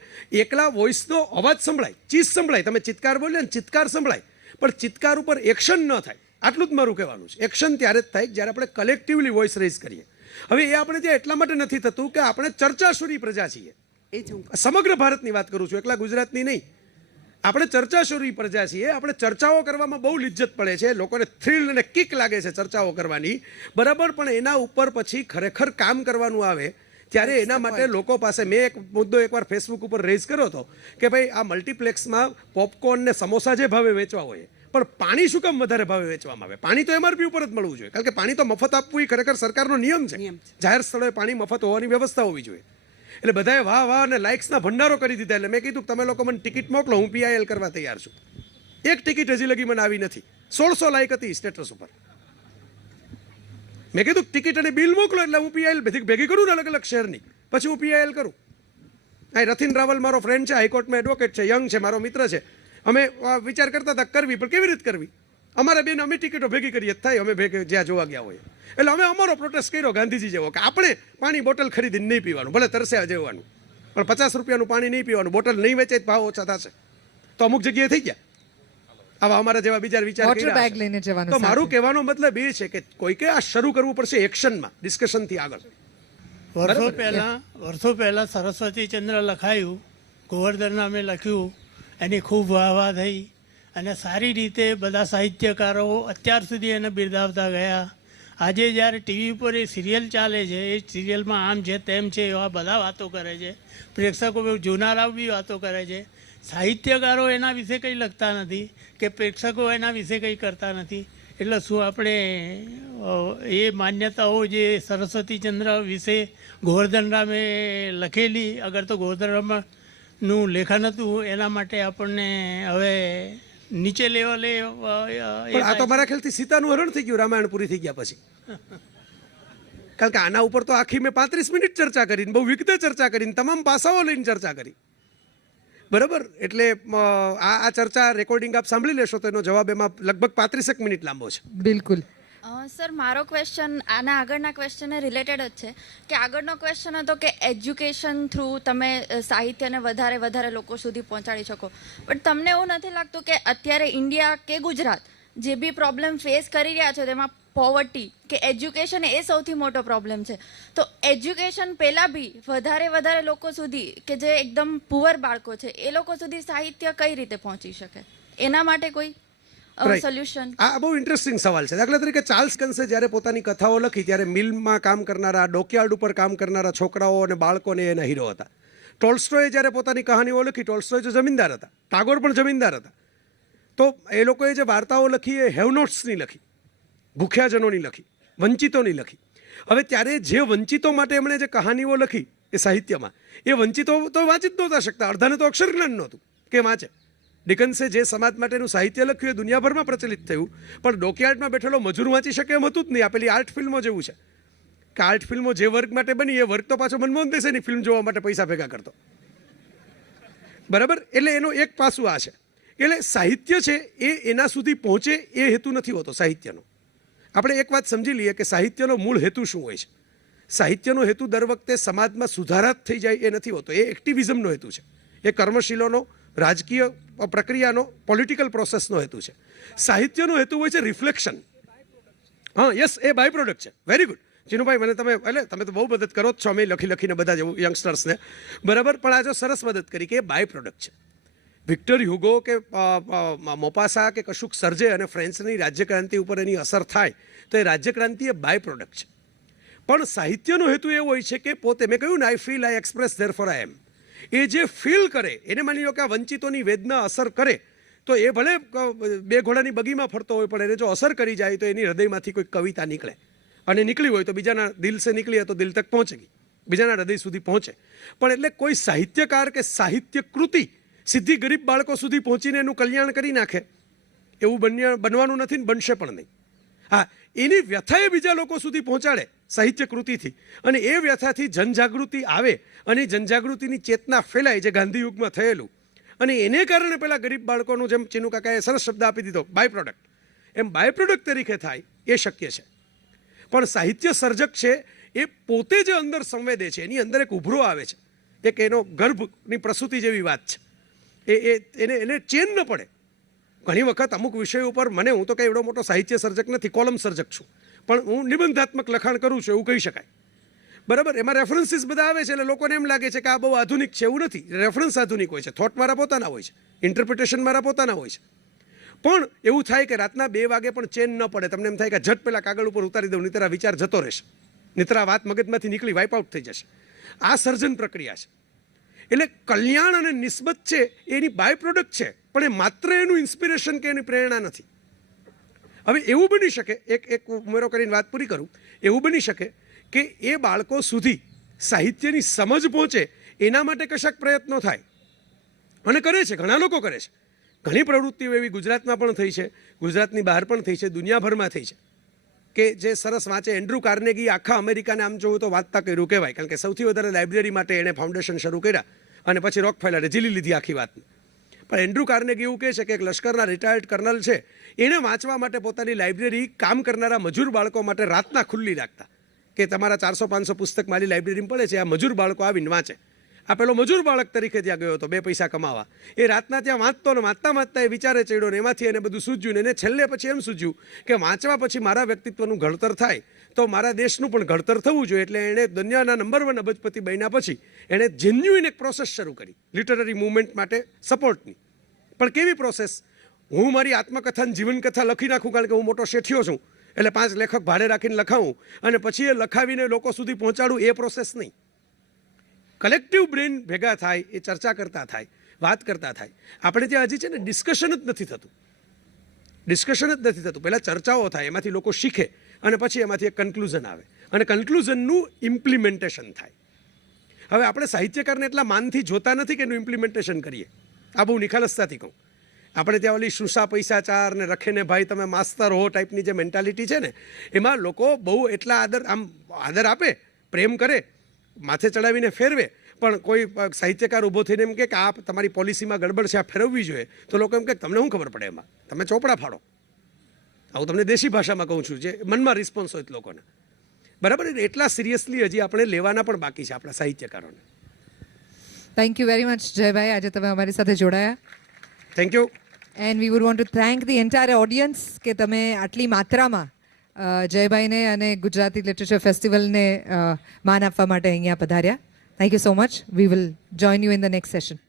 એકલા વોઇસનો અવાજ સંભળાય, ચીસ સંભળાય, તમે ચિત્કાર બોલ્યો ને ચિત્કાર સંભળાય, પણ ચિત્કાર ઉપર એક્શન ન થાય. આટલું જ મારું કહેવાનું છે. એક્શન ત્યારે જ થાય જ્યારે આપણે કલેક્ટિવલી વોઇસ રેઝ કરીએ. હવે એ આપણે ત્યાં એટલા માટે નથી થતું કે આપણે ચર્ચાશુરી પ્રજા છીએ. એ જ હું કહું. સમગ્ર ભારતની વાત કરું છું, એકલા ગુજરાતની નહીં. આપણે ચર્ચાશુરી પ્રજા છીએ. આપણે ચર્ચાઓ કરવામાં બહુ લિજ્જત પડે છે, લોકોને થ્રિલ અને કિક લાગે છે ચર્ચાઓ કરવાની, બરાબર. પણ એના ઉપર પછી ખરેખર કામ કરવાનું આવે ત્યારે એના માટે લોકો પાસે, મેં એક મુદ્દો એકવાર ફેસબુક ઉપર રેઝ કર્યો હતો કે ભાઈ આ મલ્ટીપ્લેક્સમાં પોપકોર્ન ને સમોસા જે ભાવે વેચવા હોય, પણ પાણી શું કામ વધારે ભાવે વેચવામાં આવે? પાણી તો એમઆરપી ઉપર જ મળવું જોઈએ, કારણ કે પાણી તો મફત આપવું એ ખરેખર સરકારનો નિયમ છે. જાહેર સ્થળોએ પાણી મફત હોવાની વ્યવસ્થા હોવી જોઈએ. એટલે બધાએ વાહ અને લાઇક્સના ભંડારો કરી દીધા. એટલે મેં કીધું તમે લોકો મને ટિકિટ મોકલો, હું PIL કરવા તૈયાર છું. એક ટિકિટ હજી લગી મને આવી નથી. 1600 લાઇક હતી સ્ટેટસ ઉપર. મેં કીધું ટિકિટ અને બિલ મોકલો એટલે હું PIL ભેગી કરું ને અલગ અલગ શહેરની, પછી હું PIL કરું. અહીં રથિન રાવલ મારો ફ્રેન્ડ છે, હાઈકોર્ટમાં એડવોકેટ છે, યંગ છે, મારો મિત્ર છે. અમે વિચાર કરતા હતા કરવી, પણ કેવી રીતે કરવી? અમારા બેન અમે ટિકિટો ભેગી કરીએ થાય, અમે ભેગી જ્યાં જોવા ગયા હોય. એટલે અમે અમારો પ્રોટેસ્ટ કર્યો ગાંધીજી જેવો કે આપણે પાણી બોટલ ખરીદીને નહીં પીવાનું, ભલે તરસ્યા જવાનું, પણ 50 રૂપિયાનું પાણી નહીં પીવાનું. બોટલ નહીં વેચે ભાવ ઓછા થશે. તો અમુક જગ્યાએ થઈ ગયા આવા અમારા જેવા વિચાર વોટર કર્યા બેગ છે. લઈને જવાનું. તો મારું સાથે. કહેવાનો મતલબ એ છે કે કોઈકે આ શરૂ કરવું પડશે એક્શનમાં, ડિસ્કશનથી આગળ. વર્ષો પહેલાં સરસ્વતીચંદ્ર લખાયું, ગોવર્ધન નામે લખ્યું, એની ખૂબ વાહવા થઈ અને સારી રીતે બધા સાહિત્યકારો અત્યાર સુધી એને બિરદાવતા ગયા. આજે જ્યારે ટીવી ઉપર એ સિરિયલ ચાલે છે, એ સિરિયલમાં આમ છે તેમ છે એવા બધા વાતો કરે છે, પ્રેક્ષકો જોનારાઓ બી વાતો કરે છે. સાહિત્યકારો એના વિશે કંઈ લખતા નથી કે પ્રેક્ષકો એના વિશે કંઈ કરતા નથી. એટલે શું આપણે એ માન્યતાઓ જે સરસ્વતીચંદ્ર વિશે ગોવર્ધન રામે લખેલી, અગર તો ગોવર્ધન રામનું લેખન હતું, એના માટે આપણને હવે નીચે લેવલે પણ આ તો મારા ખ્યાલથી સીતાનું હરણ થઈ ગયું રામાયણ પૂરી થઈ ગયા પછી. કારણ કે આના ઉપર તો આખી મેં 35 મિનિટ ચર્ચા કરીને, બહુ વિગતે ચર્ચા કરીને, તમામ પાસાઓ લઈને ચર્ચા કરી, બરાબર. એટલે આ ચર્ચા રેકોર્ડિંગ આપ સાંભળી લેશો તો એનો જવાબ એમાં લગભગ 35 મિનિટ લાંબો છે. બિલકુલ. સર, મારો ક્વેશ્ચન આના આગળના ક્વેશ્ચનને રિલેટેડ જ છે કે આગળનો ક્વેશ્ચન હતો કે એજ્યુકેશન થ્રુ તમે સાહિત્યને વધારે લોકો સુધી પહોંચાડી શકો, પણ તમને એવું નથી લાગતું કે અત્યારે ઇન્ડિયા કે ગુજરાત જે બી પ્રોબ્લેમ ફેસ કરી રહ્યા છે તેમાં પોવર્ટી કે એજ્યુકેશન એ સૌથી મોટો પ્રોબ્લેમ છે? તો એજ્યુકેશન પહેલાં બી વધારે લોકો સુધી કે જે એકદમ પુઅર બાળકો છે એ લોકો સુધી સાહિત્ય કઈ રીતે પહોંચી શકે? એના માટે કોઈ Right. સોલ્યુશન? આ બહુ ઇન્ટરેસ્ટિંગ સવાલ છે. દાખલા તરીકે ચાર્લ્સ કન્સે જ્યારે પોતાની કથાઓ લખી ત્યારે મિલમાં કામ કરનારા, ડોકયાર્ડ ઉપર કામ કરનારા છોકરાઓ અને બાળકોને એના હીરો હતા. ટોલ્સ્ટોએ જ્યારે પોતાની કહાનીઓ લખી, ટોલ્સ્ટોય તો જમીનદાર હતા, ટાગોર પણ જમીનદાર હતા. તો એ લોકોએ જે વાર્તાઓ લખી એ હેવનોટ્સની લખી, ભૂખ્યાજનોની લખી, વંચિતોની લખી. હવે ત્યારે જે વંચિતો માટે એમણે જે કહાનીઓ લખી એ સાહિત્યમાં, એ વંચિતો તો વાંચી જ નહોતા શકતા, અડધાને તો અક્ષર જ્ઞાન નહોતું કે વાંચે. ડિકન્સે જે સમાજ માટેનું સાહિત્ય લખ્યું એ દુનિયાભરમાં પ્રચલિત થયું, પણ ડોકયાર્ડમાં બેઠેલો મજૂર વાંચી શકે એમ હતું જ નહીં. આ પેલી આર્ટ ફિલ્મો જેવું છે કે આર્ટ ફિલ્મો જે વર્ગ માટે બની એ વર્ગ તો પાછો મનમોહન દેસાઈની ફિલ્મ જોવા માટે પૈસા ભેગા કરતો, બરાબર. એટલે એનો એક પાસું આ છે. એટલે સાહિત્ય છે એ એના સુધી પહોંચે એ હેતુ નથી હોતો સાહિત્યનો. આપણે એક વાત સમજી લઈએ કે સાહિત્યનો મૂળ હેતુ શું હોય છે. સાહિત્યનો હેતુ દર વખતે સમાજમાં સુધારા થઈ જાય એ નથી હોતો, એ એક્ટિવિઝમનો હેતુ છે, એ કર્મશીલોનો, રાજકીય પ્રક્રિયાનો, પોલિટિકલ પ્રોસેસનો હેતુ છે. સાહિત્યનો હેતુ હોય છે રિફ્લેક્શન. હા, યસ, એ બાય પ્રોડક્ટ છે. વેરી ગુડ ચીનુભાઈ, મને તમે તો બહુ મદદ કરો જ છો, અમે લખીને બધા જેવું યંગસ્ટર્સને, બરાબર. પણ આ જો સરસ મદદ કરી કે એ બાય પ્રોડક્ટ છે. વિક્ટર હ્યુગો કે મોપાસા કે કશુંક સર્જે અને ફ્રેન્ચની રાજ્યક્રાંતિ ઉપર એની અસર થાય તો એ રાજ્યક્રાંતિ એ બાય પ્રોડક્ટ છે. પણ સાહિત્યનો હેતુ એવો હોય છે કે પોતે, મેં કહ્યું ને, I feel, I express, therefore I am. એ જે ફીલ કરે એને માની લો કે આ વંચિતોની વેદના અસર કરે તો એ ભલે બે ઘોડાની બગીમાં ફરતો હોય, પણ એને જો અસર કરી જાય તો એની હૃદયમાંથી કોઈ કવિતા નીકળે, અને નીકળી હોય તો બીજાના દિલ સે નીકળી તો દિલ તક પહોંચેગી, બીજાના હૃદય સુધી પહોંચે. પણ એટલે કોઈ સાહિત્યકાર કે સાહિત્ય કૃતિ સીધી ગરીબ બાળકો સુધી પહોંચીને એનું કલ્યાણ કરી નાખે એવું બનવાનું નથી ને બનશે પણ નહીં. હા, એની વ્યથા એ બીજા લોકો સુધી પહોંચાડે સાહિત્ય કૃતિથી, અને એ વ્યથાથી જનજાગૃતિ આવે અને જનજાગૃતિની ચેતના ફેલાય, જે ગાંધી યુગમાં થયેલું, અને એને કારણે પેલા ગરીબ બાળકોનું, જેમ ચીનુ કાકાએ સરસ શબ્દ આપી દીધો, બાય પ્રોડક્ટ, એમ બાય પ્રોડક્ટ તરીકે થાય એ શક્ય છે. પણ સાહિત્ય સર્જક છે એ પોતે જે અંદર સંવેદે છે, એની અંદર એક ઉભરો આવે છે, એક એનો ગર્ભની પ્રસૂતિ જેવી વાત છે. એને ચેન ન પડે. ઘણી વખત અમુક વિષયો ઉપર હું તો કંઈ એવડો મોટો સાહિત્ય સર્જક નથી, કોલમ સર્જક છું, પણ હું નિબંધાત્મક લખાણ કરું છું એવું કહી શકાય, બરાબર. એમાં રેફરન્સીસ બધા આવે છે એટલે લોકોને એમ લાગે છે કે આ બહુ આધુનિક છે. એવું નથી. રેફરન્સ આધુનિક હોય છે, થોટ મારા પોતાના હોય છે, ઇન્ટરપ્રિટેશન મારા પોતાના હોય છે. પણ એવું થાય કે રાતના 2 વાગે પણ ચેન ન પડે, તમને એમ થાય કે ઝટ પેલા કાગળ ઉપર ઉતારી દઉં, નીતર આ વિચાર જતો રહેશે, નીતર આ વાત મગજમાંથી નીકળી વાઇપ આઉટ થઈ જશે. આ સર્જન પ્રક્રિયા છે. એટલે કલ્યાણ અને નિસ્બત છે એની બાય પ્રોડક્ટ છે, પણ એ માત્ર એનું ઇન્સ્પિરેશન કે એની પ્રેરણા નથી. હવે એવું બની શકે, એક ઉમેરો કરીને વાત પૂરી કરું, એવું બની શકે કે એ બાળકો સુધી સાહિત્યની સમજ પહોંચે એના માટે કશાક પ્રયત્નો થાય, અને કરે છે, ઘણા લોકો કરે છે. ઘણી પ્રવૃત્તિઓ એવી ગુજરાતમાં પણ થઈ છે, ગુજરાતની બહાર પણ થઈ છે, દુનિયાભરમાં થઈ છે, કે જે સરસ વાંચે. એન્ડ્રુ કાર્નેગી આખા અમેરિકાને આમ જોવું તો વાંચતા કર્યું કહેવાય, કારણ કે સૌથી વધારે લાઇબ્રેરી માટે એણે ફાઉન્ડેશન શરૂ કર્યા, અને પછી રોકફેલરે ઝીલી લીધી આખી વાતને. પણ એન્ડ્રુ કાર્નેગી એવું કહે છે કે એક લશ્કરના રિટાયર્ડ કર્નલ છે, એણે વાંચવા માટે પોતાની લાઇબ્રેરી કામ કરનારા મજૂર બાળકો માટે રાતના ખુલ્લી રાખતા, કે તમારા 400-500 પુસ્તક મારી લાઇબ્રેરીમાં પડે છે, આ મજૂર બાળકો આવીને વાંચે. આ પેલો મજૂર બાળક તરીકે ત્યાં ગયો હતો 2 પૈસા કમાવા. એ રાતના ત્યાં વાંચતો ને વાંચતા એ વિચારે ચડ્યો ને એમાંથી એને બધું સૂઝ્યું ને એને છેલ્લે પછી એમ સૂઝ્યું કે વાંચવા પછી મારા વ્યક્તિત્વનું ઘડતર થાય તો મારા દેશનું પણ ઘડતર થવું જોઈએ. એટલે એણે દુનિયાના નંબર 1 અબજપતિ બન્યા પછી એણે જેન્યુઇન એક પ્રોસેસ શરૂ કરી લિટરરી મૂવમેન્ટ માટે સપોર્ટની. પણ કેવી પ્રોસેસ? હું મારી આત્મકથા જીવનકથા લખી નાખું, કારણ કે હું મોટો શેઠિયો છું, એટલે 5 લેખક ભાડે રાખીને લખાવું અને પછી એ લખાવીને લોકો સુધી પહોંચાડું, એ પ્રોસેસ નહીં. કલેક્ટિવ બ્રેન ભેગા થાય, એ ચર્ચા કરતા થાય, વાત કરતા થાય. આપણે ત્યાં હજી છે ને ડિસ્કશન જ નથી થતું. પહેલાં ચર્ચાઓ થાય, એમાંથી લોકો શીખે, અને પછી એમાંથી એક કન્ક્લુઝન આવે, અને કન્ક્લુઝનનું ઇમ્પ્લિમેન્ટેશન થાય. હવે આપણે સાહિત્યકારને એટલા માનથી જોતા નથી કે એનું ઇમ્પ્લિમેન્ટેશન કરીએ. આ બહુ નિખાલસતાથી કહું. આપણે ત્યાં ઓલી શુંસા પૈસા ચાર ને રખે ને ભાઈ તમે માસ્તર હો ટાઈપની જે મેન્ટાલિટી છે ને, એમાં લોકો બહુ એટલા આદર આપે, પ્રેમ કરે, માથે ચડાવીને ફેરવે. પણ કોઈ સાહિત્યકાર ઊભો થઈને એમ કે આ તમારી પોલિસીમાં ગડબડ છે, આ ફેરવવી જોઈએ, તો લોકો એમ કે તમને શું ખબર પડે, એમાં તમે ચોપડા ફાડો. આવું તમને દેશી ભાષામાં કહું છું, જે મનમાં રિસ્પોન્સ હોય લોકોને, બરાબર. એટલા સિરિયસલી હજી આપણે લેવાના પણ બાકી છે આપણા સાહિત્યકારોને. Thank you very much Jaybhai, આજે તમે અમારી સાથે જોડાયા. Thank you. And we would want to thank the entire audience કે તમે આટલી માત્રામાં જયભાઈને અને ગુજરાતી લિટરેચર ફેસ્ટિવલને માન આપવા માટે અહીંયા પધાર્યા. Thank you so much. We will join you in the next session.